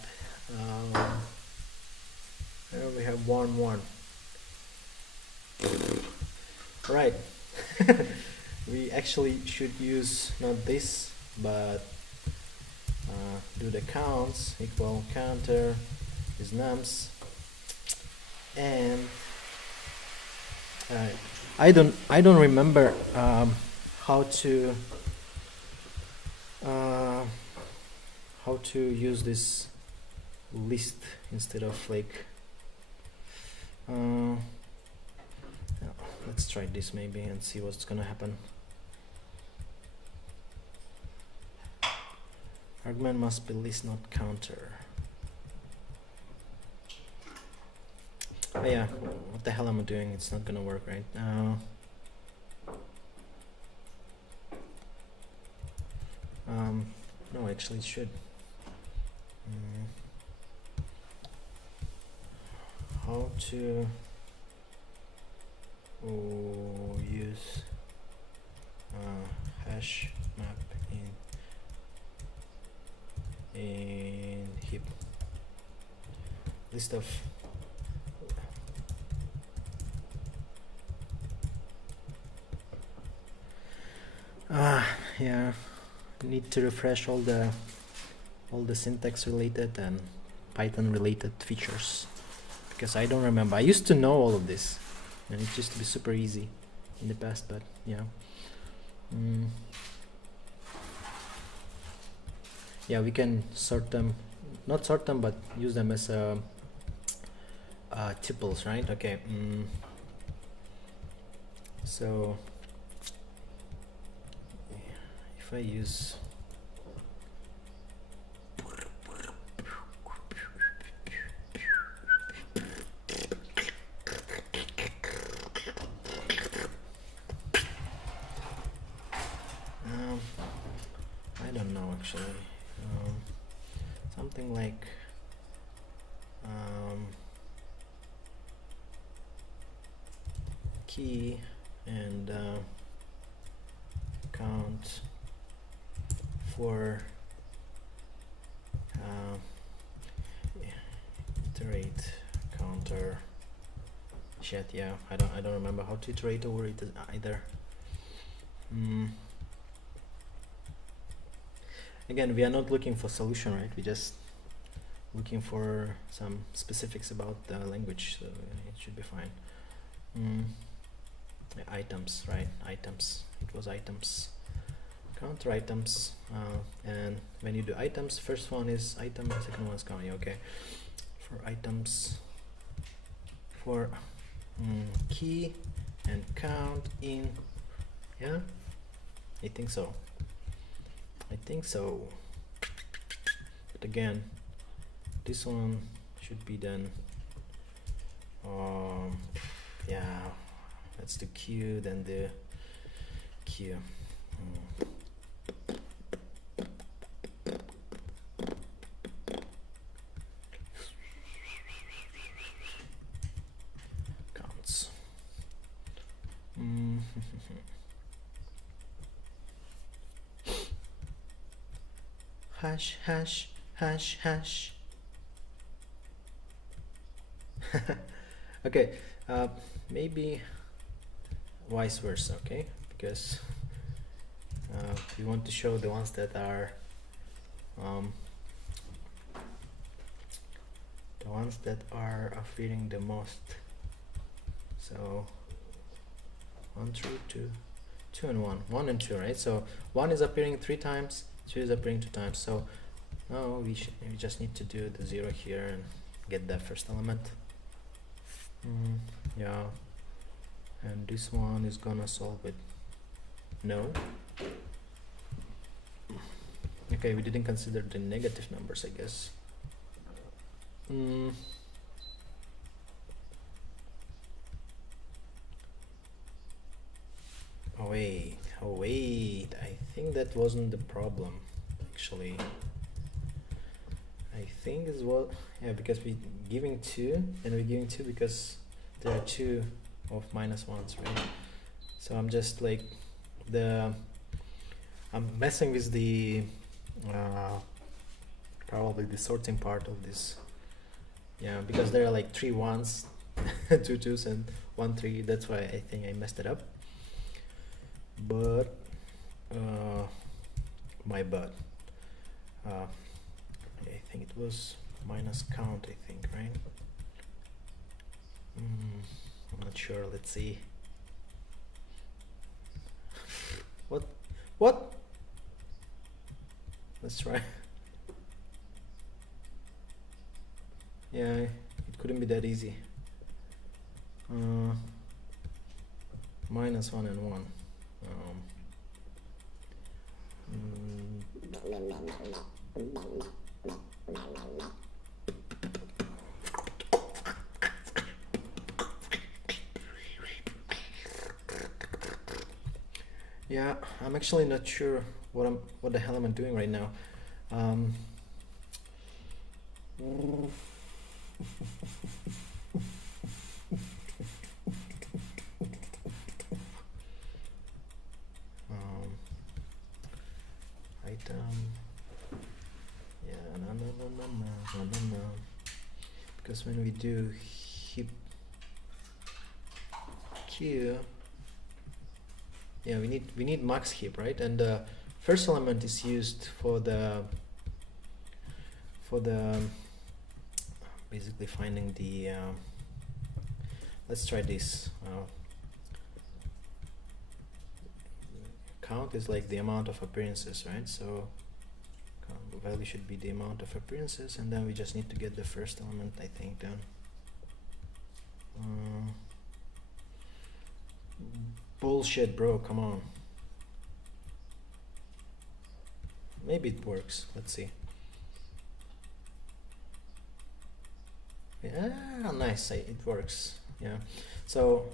There we have 1 1. Right. We actually should use not this, but do the counts equal counter is nums, and I don't remember how to use this list instead of like yeah, let's try this maybe and see what's gonna happen. Argument must be list, not counter. Oh yeah, what the hell am I doing? It's not gonna work right now. No, actually it should. How to use hash map in heap. List of yeah, need to refresh all the syntax related and Python related features because I don't remember. I used to know all of this and it used to be super easy in the past, but yeah. Yeah, we can sort them, not sort them, but use them as tuples, right? Okay. So if I use I don't know actually, something like key and count for iterate counter shit. Yeah, I don't remember how to iterate over it either. Again, we are not looking for solution, right? We just looking for some specifics about the language, so it should be fine. Items, right? Items. It was items. Counter items, and when you do items, first one is item, second one is count. Okay. For items, for key and count in. Yeah, I think so. But again, this one should be done. Yeah, let's do Q, then the Q. Counts. Hash, hash, hash, hash. Okay, maybe vice versa, okay? Because we want to show the ones that are appearing the most. So 1 through 2, 2 and 1, 1 and 2, right? So 1 is appearing 3 times, 2 is appearing 2 times. So now we just need to do the 0 here and get that first element. Yeah, and this one is gonna solve it. No. Okay, we didn't consider the negative numbers, I guess. Oh wait, I think that wasn't the problem, actually. I think it's what, yeah, because we're giving 2, and we're giving 2 because there are 2 of -1s, right? So I'm just like, I'm messing with the, probably the sorting part of this. Yeah, because there are like 3 1s, 2 2s, and 1 3, that's why I think I messed it up. But, my bad. I think it was minus count, I think, right? I'm not sure, let's see. What? Let's try. Yeah, it couldn't be that easy. Minus 1 and 1. Yeah, I'm actually not sure what the hell am I doing right now. Item. Yeah, no. Because when we do heap Q, yeah, we need max heap, right? And the first element is used for the basically finding the let's try this. Count is like the amount of appearances, right? So value should be the amount of appearances, and then we just need to get the first element, I think, done. Bullshit, bro, come on. Maybe it works. Let's see. Yeah, nice, it works. Yeah. So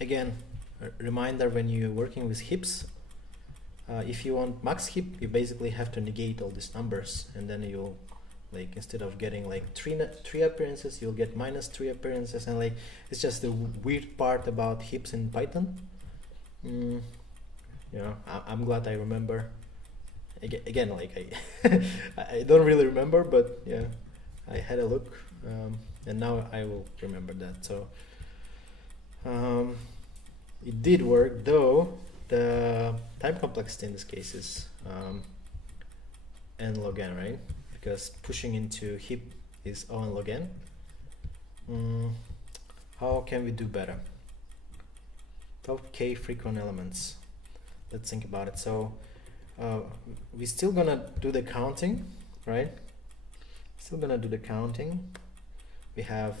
again, a reminder, when you're working with heaps, if you want max heap, you basically have to negate all these numbers, and then you'll, like, instead of getting like three appearances, you'll get minus 3 appearances, and like it's just the weird part about heaps in Python. Yeah, I'm glad I remember. Again, like I don't really remember, but yeah, I had a look, and now I will remember that. So it did work, though. The time complexity in this case is n log n, right? Because pushing into heap is O n log n. How can we do better? Top k frequent elements. Let's think about it. So we're still gonna do the counting, right? Still gonna do the counting. We have,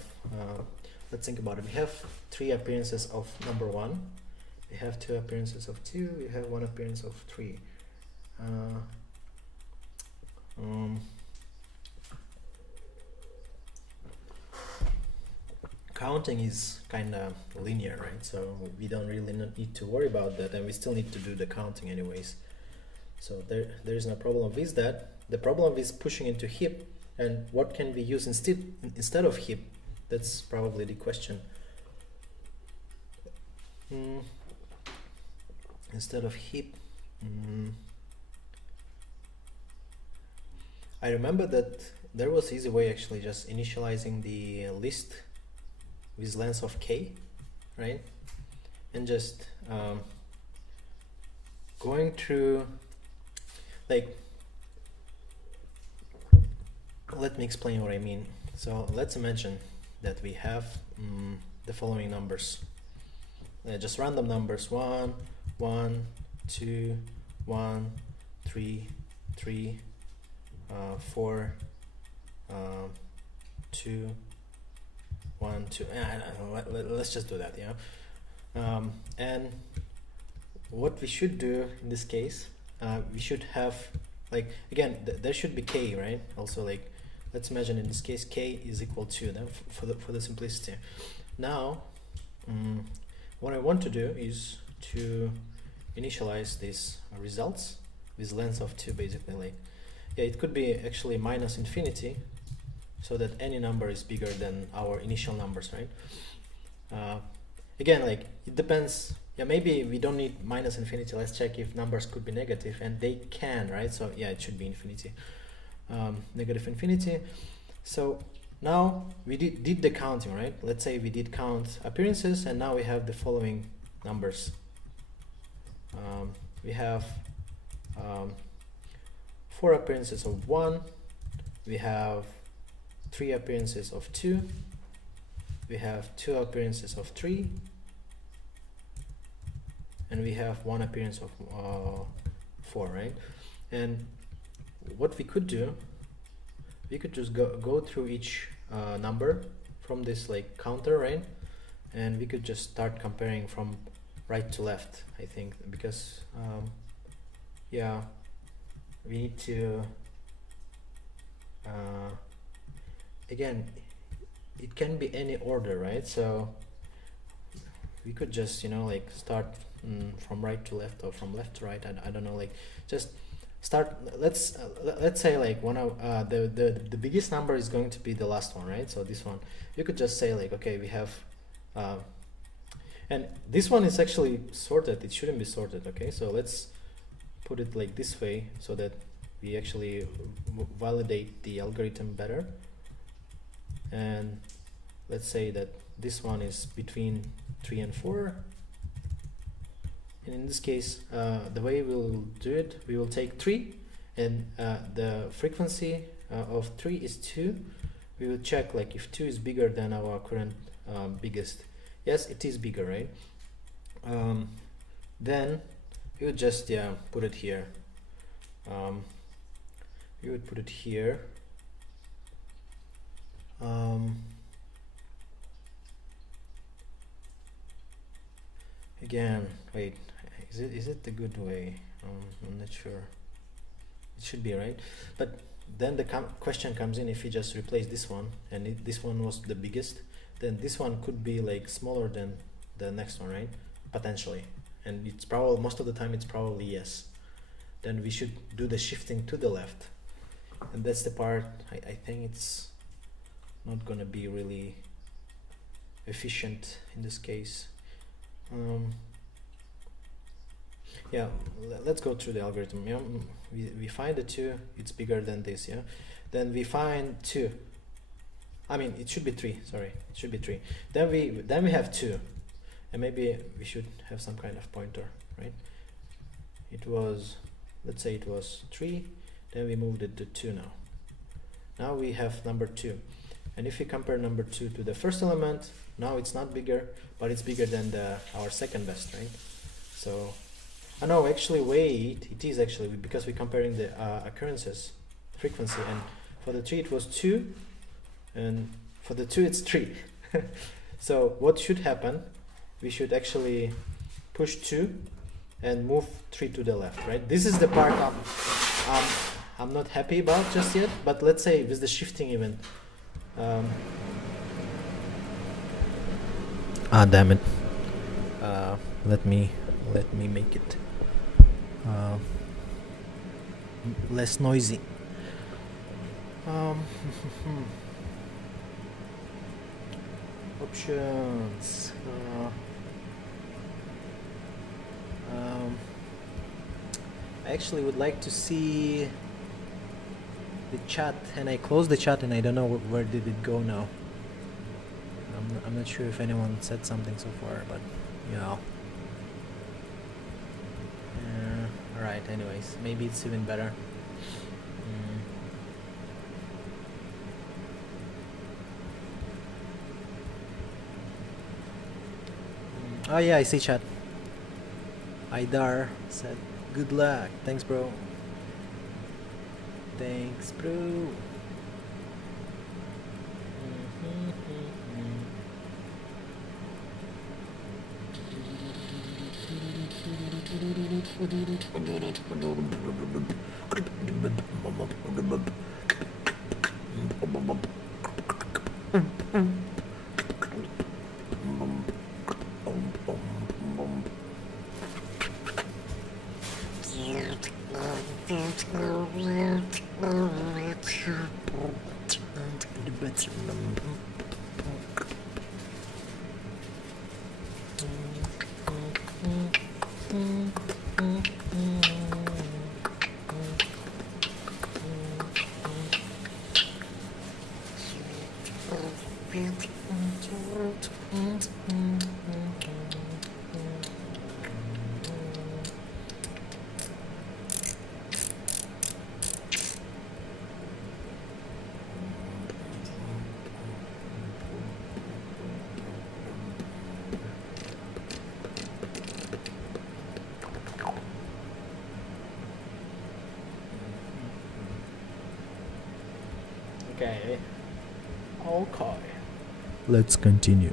let's think about it. We have 3 appearances of number 1. We have 2 appearances of 2. We have 1 appearance of 3. Counting is kind of linear, right? So we don't really need to worry about that, and we still need to do the counting anyways. So there is no problem with that. The problem is pushing into heap, and what can we use instead of heap? That's probably the question. Instead of heap, I remember that there was easy way, actually, just initializing the list with length of k, right? And just going through, like, let me explain what I mean. So let's imagine that we have the following numbers, just random numbers: 1, 1, 2, 1, 3, 3, 4, 2, 1, 2. Let's just do that, yeah. And what we should do in this case, we should have, like, again, there should be k, right? Also, like, let's imagine in this case k is equal to, then for the simplicity. Now, what I want to do is to initialize these results with length of 2, basically. Like, yeah, it could be actually minus infinity, so that any number is bigger than our initial numbers, right? Again, like, it depends. Yeah, maybe we don't need minus infinity. Let's check if numbers could be negative, and they can, right? So yeah, it should be infinity, negative infinity. So now we did the counting, right? Let's say we did count appearances, and now we have the following numbers. We have 4 appearances of 1. We have 3 appearances of 2. We have 2 appearances of 3. and we have one appearance of 4, right? And what we could do, we could just go through each number from this like counter, right? And we could just start comparing from right to left, I think, because yeah, we need to again, it can be any order, right? So we could just, you know, like start from right to left or from left to right. I don't know, like just start. Let's say like one of the biggest number is going to be the last one, right? So this one, you could just say like, okay, we have and this one is actually sorted. It shouldn't be sorted. Okay, so let's put it like this way so that we actually validate the algorithm better. And let's say that this one is between 3 and 4, and in this case the way we'll do it, we will take 3 and the frequency of 3 is 2. We will check like if 2 is bigger than our current biggest. Yes, it is bigger, right? Then we would just put it here. We would put it here. Again, wait, is it the good way? I'm not sure. It should be, right? But then the question comes in, if you just replace this one and this one was the biggest, then this one could be like smaller than the next one, right? Potentially. And it's probably, most of the time it's probably yes. Then we should do the shifting to the left. And that's the part I think it's not gonna be really efficient in this case. Yeah, let's go through the algorithm. Yeah, we find the 2, it's bigger than this, yeah. Then we find 2. I mean, it should be 3. Sorry, it should be 3. Then we have 2, and maybe we should have some kind of pointer, right? It was, let's say it was 3. Then we moved it to 2 now. Now we have number 2, and if we compare number 2 to the first element, now it's not bigger, but it's bigger than our second best, right? So, I know actually wait, it is actually, because we're comparing the occurrences frequency, and for the 3 it was 2, and for the 2 it's 3. So what should happen? We should actually push 2 and move 3 to the left, right? This is the part I'm not happy about just yet, but let's say with the shifting even. Damn it. Let me make it less noisy. Options. I actually would like to see the chat, and I closed the chat and I don't know where did it go now. I'm not sure if anyone said something so far, but yeah. Alright, anyways, maybe it's even better. Oh yeah, I see chat. Aidar said, good luck. Thanks, bro. Thanks, bro. Okay. Okay. Let's continue.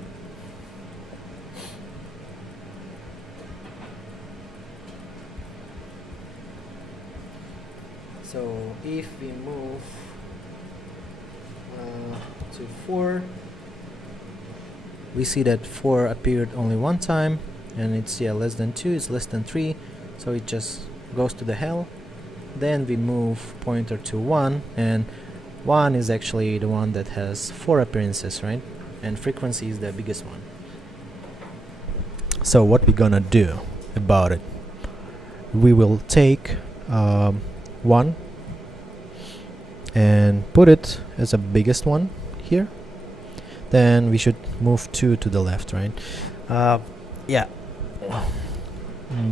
So if we move to 4, We see that 4 appeared only one time, and it's less than 2, it's less than 3, so it just goes to the hell. Then we move pointer to 1, and 1 is actually the one that has 4 appearances, right? And frequency is the biggest one. So what we're gonna do about it? We will take 1 and put it as the biggest one here. Then we should move 2 to the left, right? Yeah.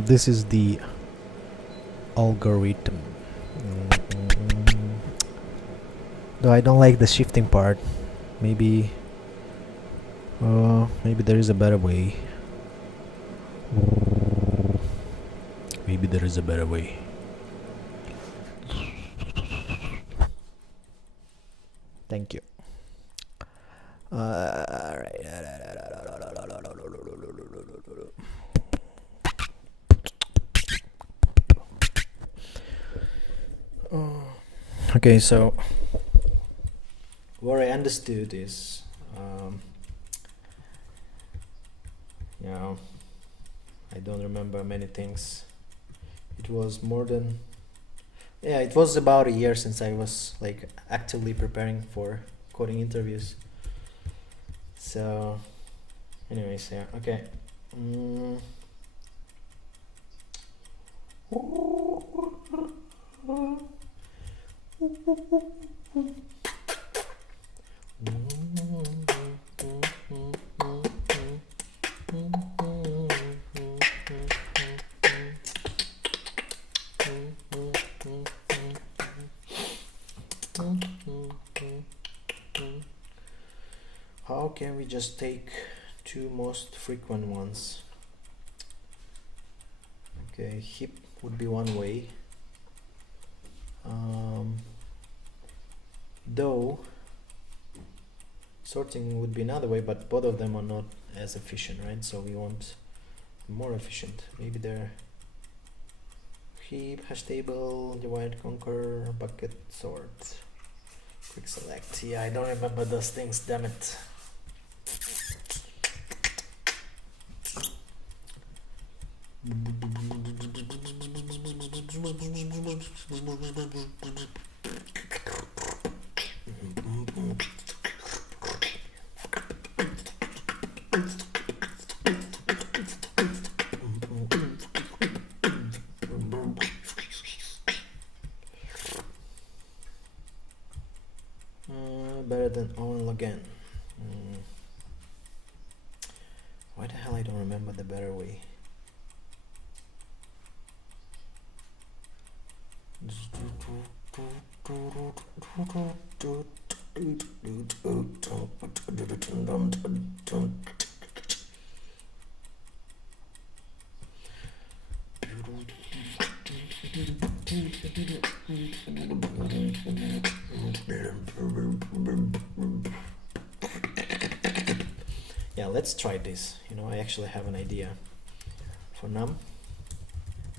This is the algorithm. Though I don't like the shifting part. Maybe there is a better way. Maybe there is a better way. Thank you. Okay, so what I understood is, I don't remember many things. It was more than, it was about a year since I was like actively preparing for coding interviews. So, anyways, yeah, okay. How can we just take 2 most frequent ones? Okay, hip would be one way. Though sorting would be another way, but both of them are not as efficient, right? So we want more efficient. Maybe they're heap, hash table, divide, conquer, bucket, sort, quick select. Yeah, I don't remember those things, damn it. Better than all again. Why the hell I don't remember the better way? Yeah, let's try this. I actually have an idea. For num,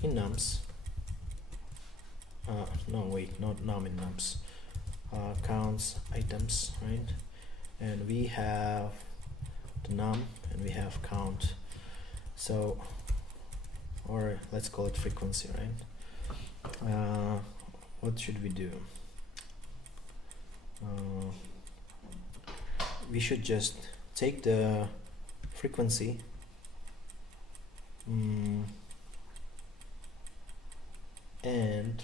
in nums, no wait, not num in nums, counts items, right? And we have the num and we have count. So, or let's call it frequency, right? What should we do? We should just take the frequency and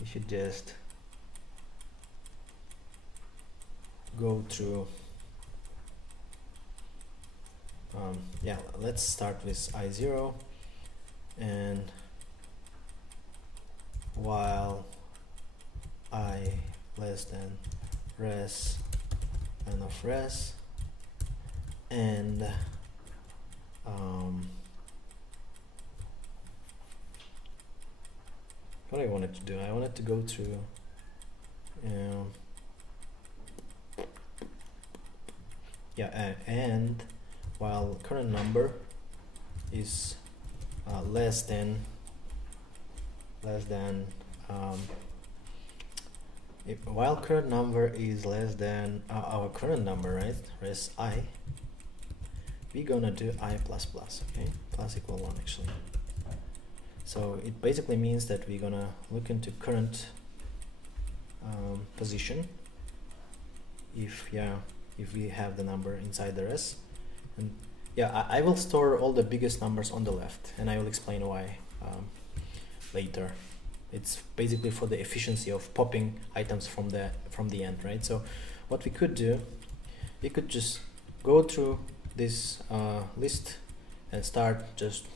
we should just go through let's start with I0, and while I less than res and of res, and what I wanted to do, I wanted to go through and while current number is less than while current number is less than our current number, right, res I, we're gonna do I plus plus, okay, plus equal 1 actually. So it basically means that we're gonna look into current position if we have the number inside the res, and I will store all the biggest numbers on the left, and I will explain why later. It's basically for the efficiency of popping items from the end, right? So what we could do, we could just go through this list and start just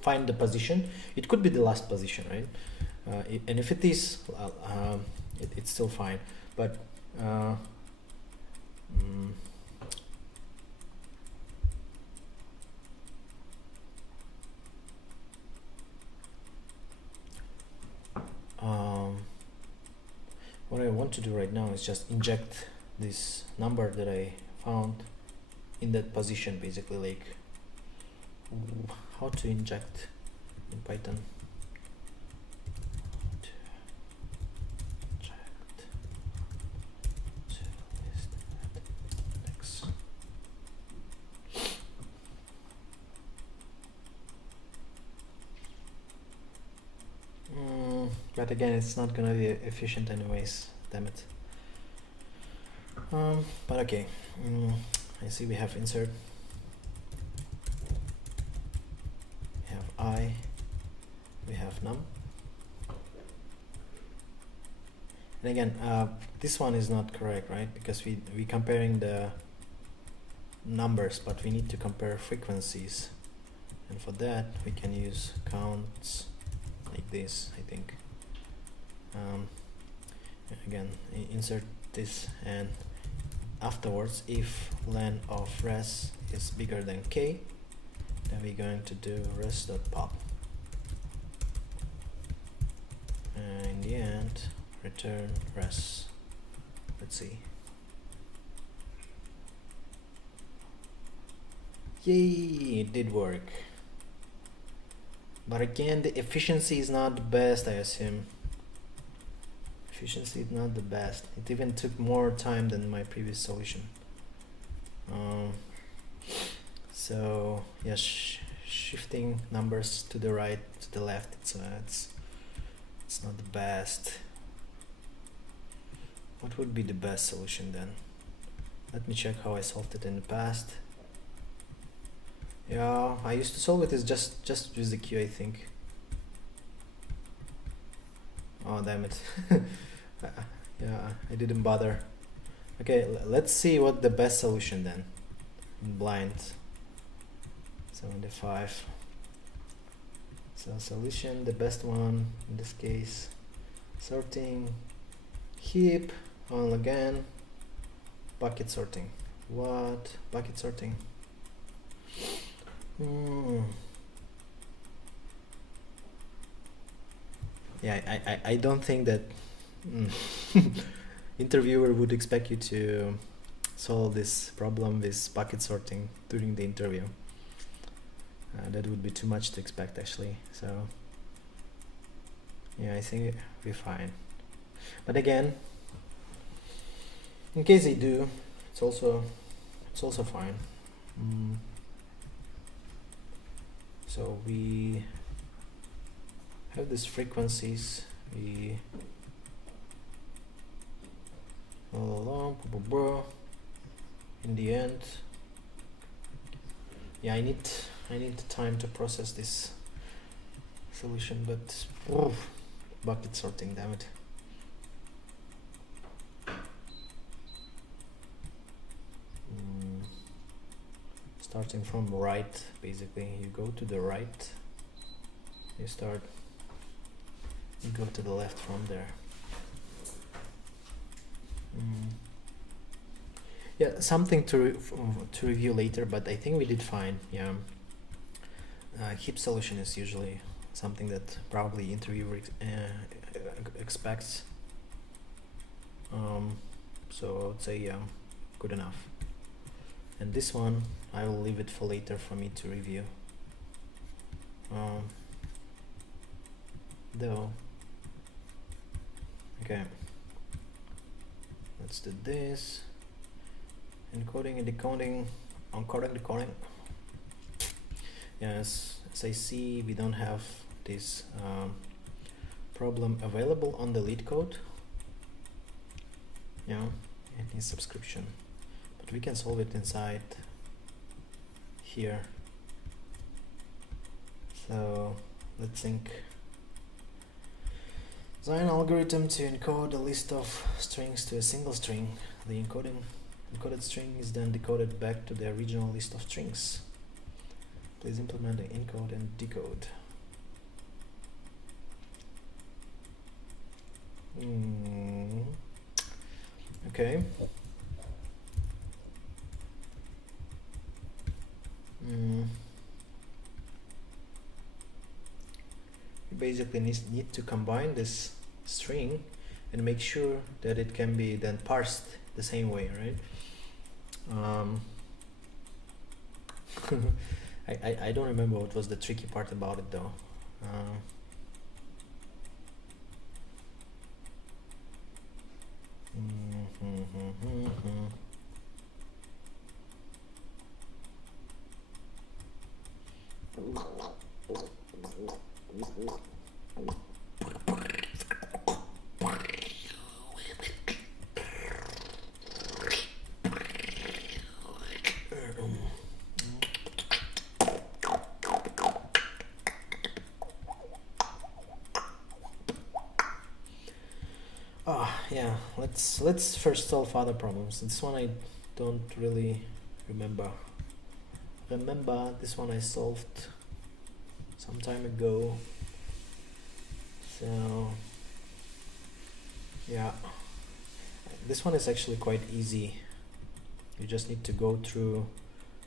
find the position. It could be the last position, right? And if it is, it's still fine. But what I want to do right now is just inject this number that I found in that position, basically, like how to inject in Python. But again, it's not gonna be efficient anyways, damn it. But okay, I see we have insert, we have I, we have num. And again, this one is not correct, right? Because we comparing the numbers, but we need to compare frequencies. And for that, we can use counts like this, I think. Again, insert this, and afterwards, if len of res is bigger than k, then we're going to do res.pop, and in the end return res. Let's see. Yay, it did work. But again, the efficiency is not the best, I assume. Efficiency is not the best. It even took more time than my previous solution. So yes, shifting numbers to the right, to the left, it's not the best. What would be the best solution then? Let me check how I solved it in the past. Yeah, I used to solve it as just use the queue, I think. Oh damn it. Yeah, I didn't bother. Okay, let's see what the best solution then. In blind. 75. So solution, the best one in this case. Sorting, heap, all again. Bucket sorting. What? Bucket sorting. Yeah, I don't think that interviewer would expect you to solve this problem with bucket sorting during the interview. That would be too much to expect actually. So yeah, I think we're fine. But again, in case they do, it's also fine. So we have these frequencies, we all along, in the end, yeah, I need the time to process this solution, but bucket sorting, damn it. Starting from right, basically, you go to the right, you go to the left from there. Yeah, something to review later, but I think we did fine. Yeah, heap solution is usually something that probably interviewer expects. So I would say yeah, good enough. And this one I will leave it for later for me to review. Though, okay, let's do this. Encoding and decoding, encoding, decoding. Yes, as I see, we don't have this problem available on the leetcode. Yeah, it needs subscription, but we can solve it inside here. So let's think. Design algorithm to encode a list of strings to a single string. The encoded string is then decoded back to the original list of strings. Please implement the encode and decode. Okay. You basically need to combine this string and make sure that it can be then parsed the same way, right? I don't remember what was the tricky part about it though. Yeah, let's first solve other problems. This one I don't really remember. This one I solved some time ago. So yeah, this one is actually quite easy. You just need to go through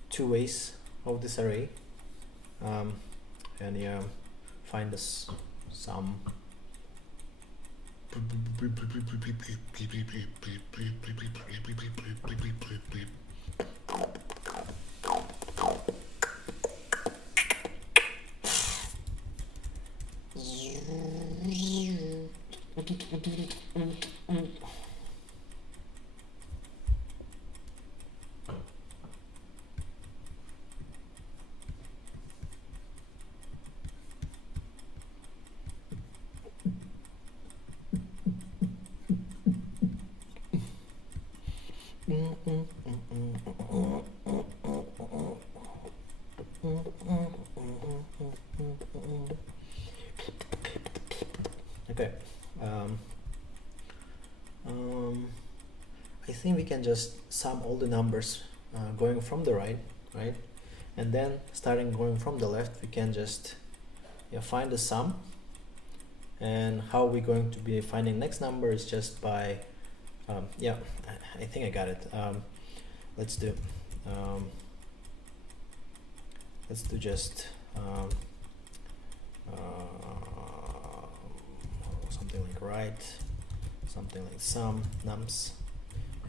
two ways of this array, and yeah, find the sum. Okay, I think we can just sum all the numbers going from the right, and then starting going from the left, we can just find the sum. And how we're going to be finding next number is just by I think I got it. Let's do just something like something like sum nums,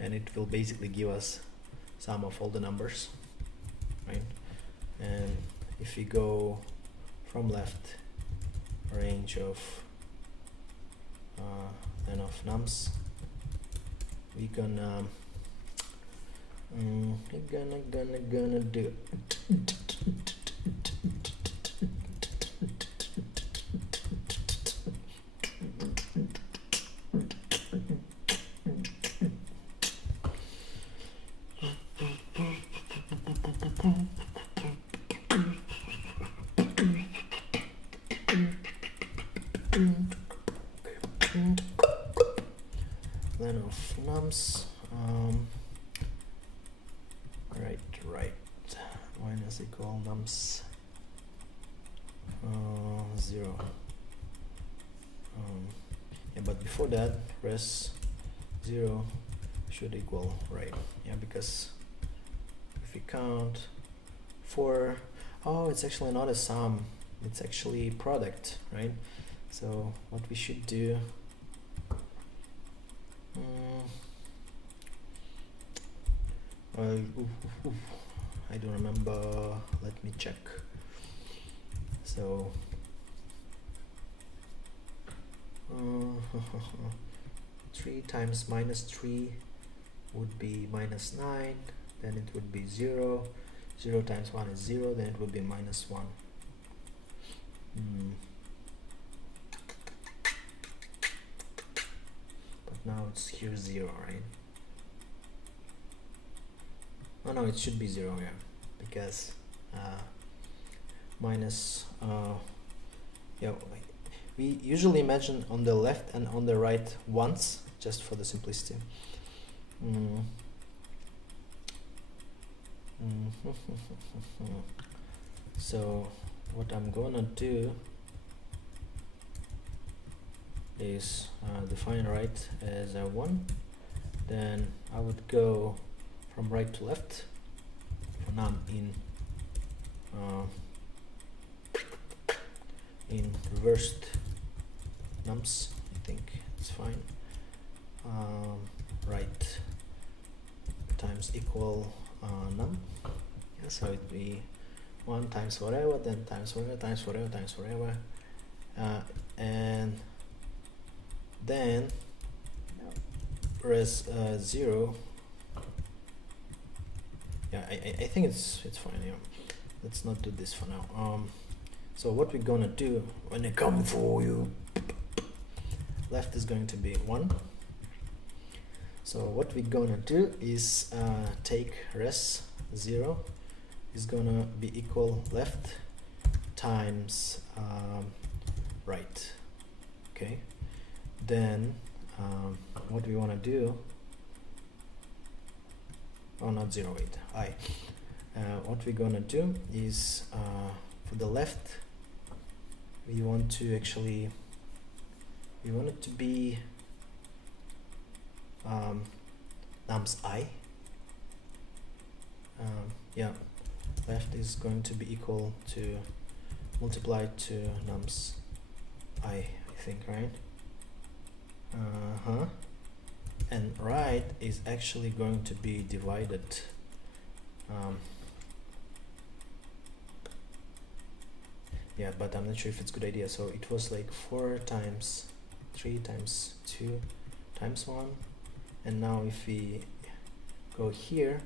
and it will basically give us sum of all the numbers, right? And if we go from left, range of n of nums, we gonna do len of nums, right, minus equal nums 0. Yeah, but before that, res 0 should equal right. Yeah, because if we count 4, oh, it's actually not a sum it's actually product, right? So what we should do, well, I don't remember, let me check. So 3 times minus 3 would be minus 9, then it would be 0. 0 times 1 is 0, then it would be minus 1. But now it's here 0, right? Oh no, it should be 0, yeah, because minus, yeah, we usually imagine on the left and on the right once, just for the simplicity. So what I'm gonna do is define right as a 1, then I would go from right to left for num in reversed nums. I think it's fine. Right times equal num, yeah, so it'd be 1 times whatever, then times whatever, times whatever, times whatever, and then res 0. Yeah, I think it's fine. Yeah, let's not do this for now. So what we're gonna do when I come for you, left is going to be 1. So what we're gonna do is take res 0 is gonna be equal left times right. Okay, then what we want to do, oh, not 0, wait, what we're gonna do is for the left we want to actually, we want it to be nums I. Yeah, left is going to be equal to multiplied to nums I think, right? And right is actually going to be divided yeah, but I'm not sure if it's a good idea. So it was like 4 times 3 times 2 times 1, and now if we go here,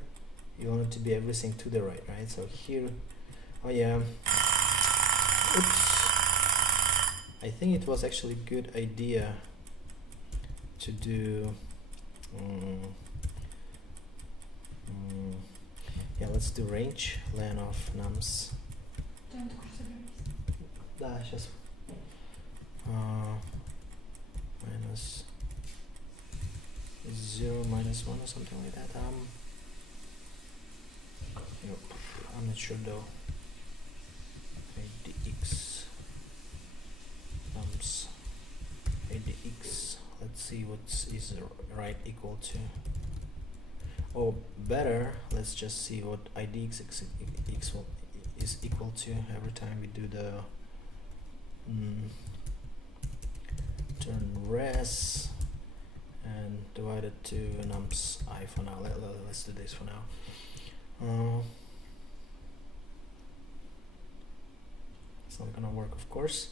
you want it to be everything to the right, right? So here, oh yeah, oops, I think it was actually a good idea to do yeah, let's do range len of nums. Да, сейчас. Minus 0, minus 1 or something like that. Yep, I'm not sure though. ADX nums ADX. Let's see what is right equal to. Or better, let's just see what IDX is equal to every time we do the turn res and divide it to nums I for now. Let's do this for now. It's not gonna work, of course.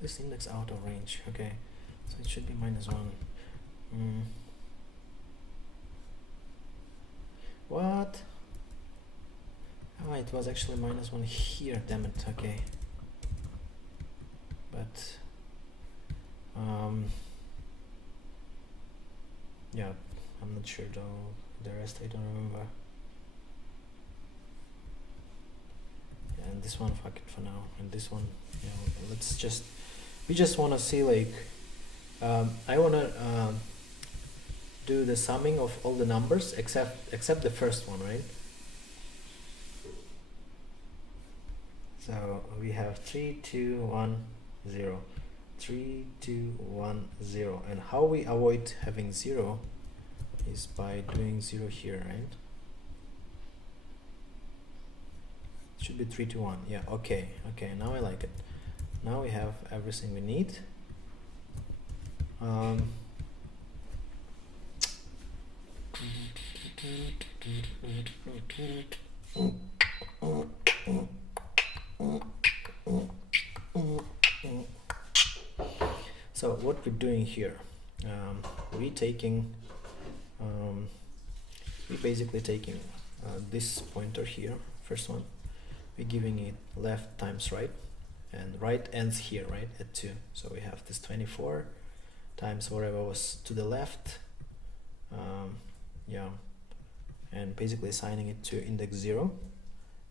This index out of range. Okay, so it should be minus 1. What? Oh, it was actually minus 1 here, damn it. Okay, but yeah, I'm not sure though. The rest I don't remember. And this one, fuck it for now. And this one, you know, let's just, we just want to see like I want to do the summing of all the numbers except the first one, right? So we have 3, 2, 1, 0, 3, 2, 1, 0, and how we avoid having 0 is by doing 0 here, right? should be 3 to 1. Yeah, okay, now I like it. Now we have everything we need. So what we're doing here, we're basically taking this pointer here, first one, we're giving it left times right, and right ends here, right, at 2. So we have this 24 times whatever was to the left, yeah, and basically assigning it to index 0.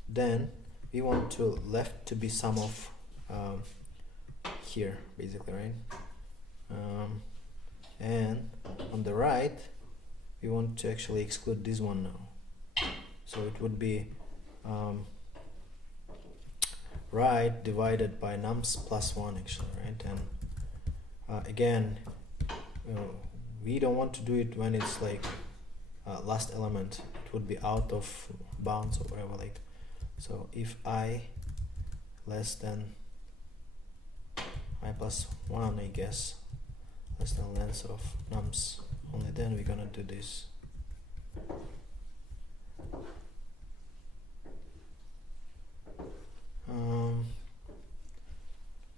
Then we want to left to be sum of here, basically, right? And on the right we want to actually exclude this one now, so it would be right divided by nums plus 1 actually, right? And again, we don't want to do it when it's like last element, it would be out of bounds or whatever, like, so if I less than I plus 1, I guess, less than length of nums, only then we're gonna do this.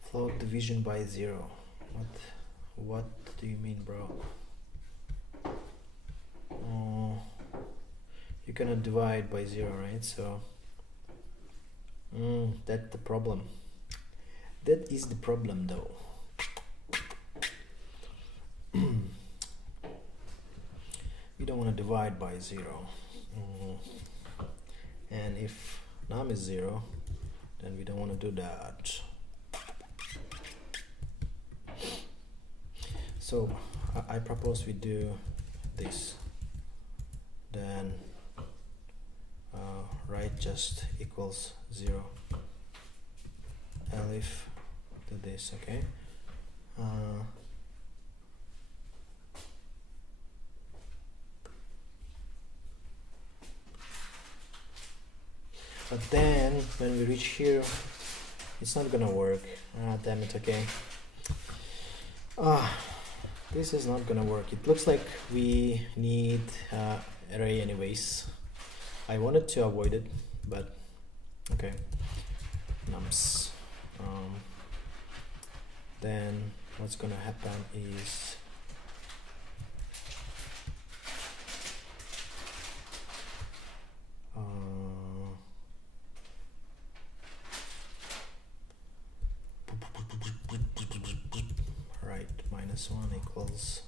Float division by 0. What do you mean, bro? You cannot divide by 0, right? So that's the problem. That is the problem, though. We don't want to divide by 0. And if num is 0, then we don't want to do that. So I propose we do this. Then right just equals 0. Elif do this, okay? But then when we reach here, it's not gonna work. Damn it, okay. This is not gonna work. It looks like we need array anyways. I wanted to avoid it, but okay. Nums. Then what's gonna happen is right, minus 1 equals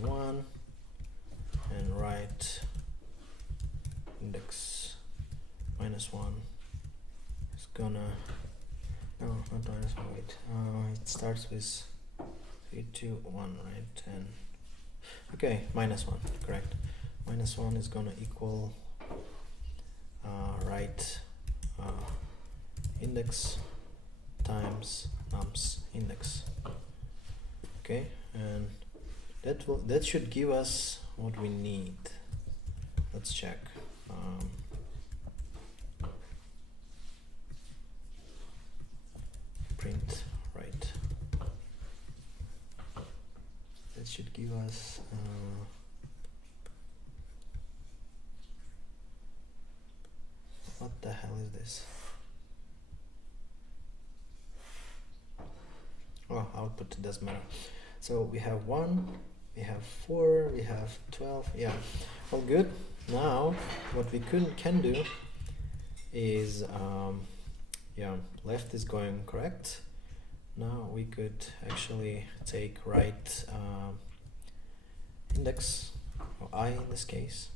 1, and right index minus 1 is gonna, no, not minus 1, wait, it starts with 3, 2, 1, right? And okay, minus 1, correct. Minus 1 is gonna equal right index times nums index. Okay, and that should give us what we need. Let's check. Print right. That should give us what the hell is this? Oh, output doesn't matter. So we have 1, we have 4, we have 12. Yeah, all good. Now what we can do is yeah, left is going correct. Now we could actually take right index, or I in this case,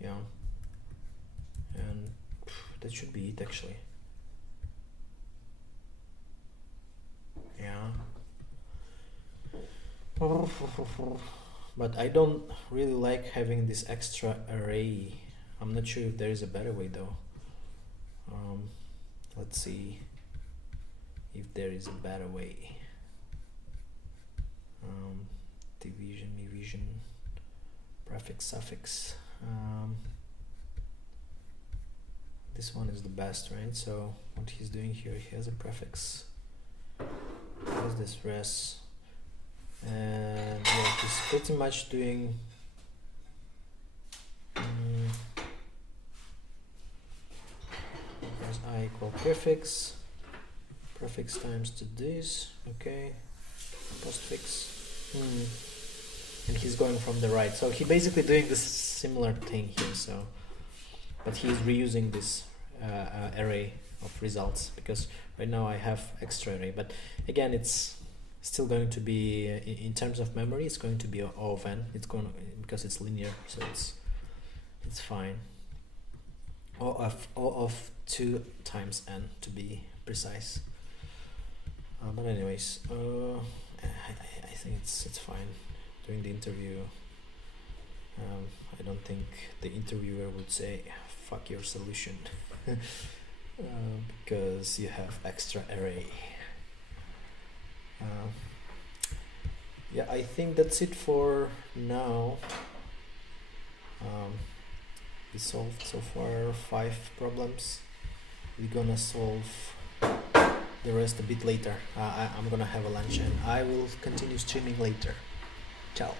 yeah, and that should be it actually. Yeah, but I don't really like having this extra array. I'm not sure if there is a better way though. Let's see if there is a better way. Division, prefix, suffix. this one is the best, right? So what he's doing here, he has a prefix. He has this res, and yeah, he's pretty much doing as I equal prefix times to this, okay, postfix, and he's going from the right, so he basically doing this similar thing here, so but he's reusing this array of results, because right now I have extra array, but again it's still going to be in terms of memory, it's going to be O of n, it's going to, because it's linear, so it's fine. O of 2 times n to be precise. But anyways, I think it's fine. During the interview, I don't think the interviewer would say fuck your solution because you have extra array. Yeah, I think that's it for now. We solved so far 5 problems. We're gonna solve the rest a bit later. I'm gonna have a lunch and I will continue streaming later. Ciao.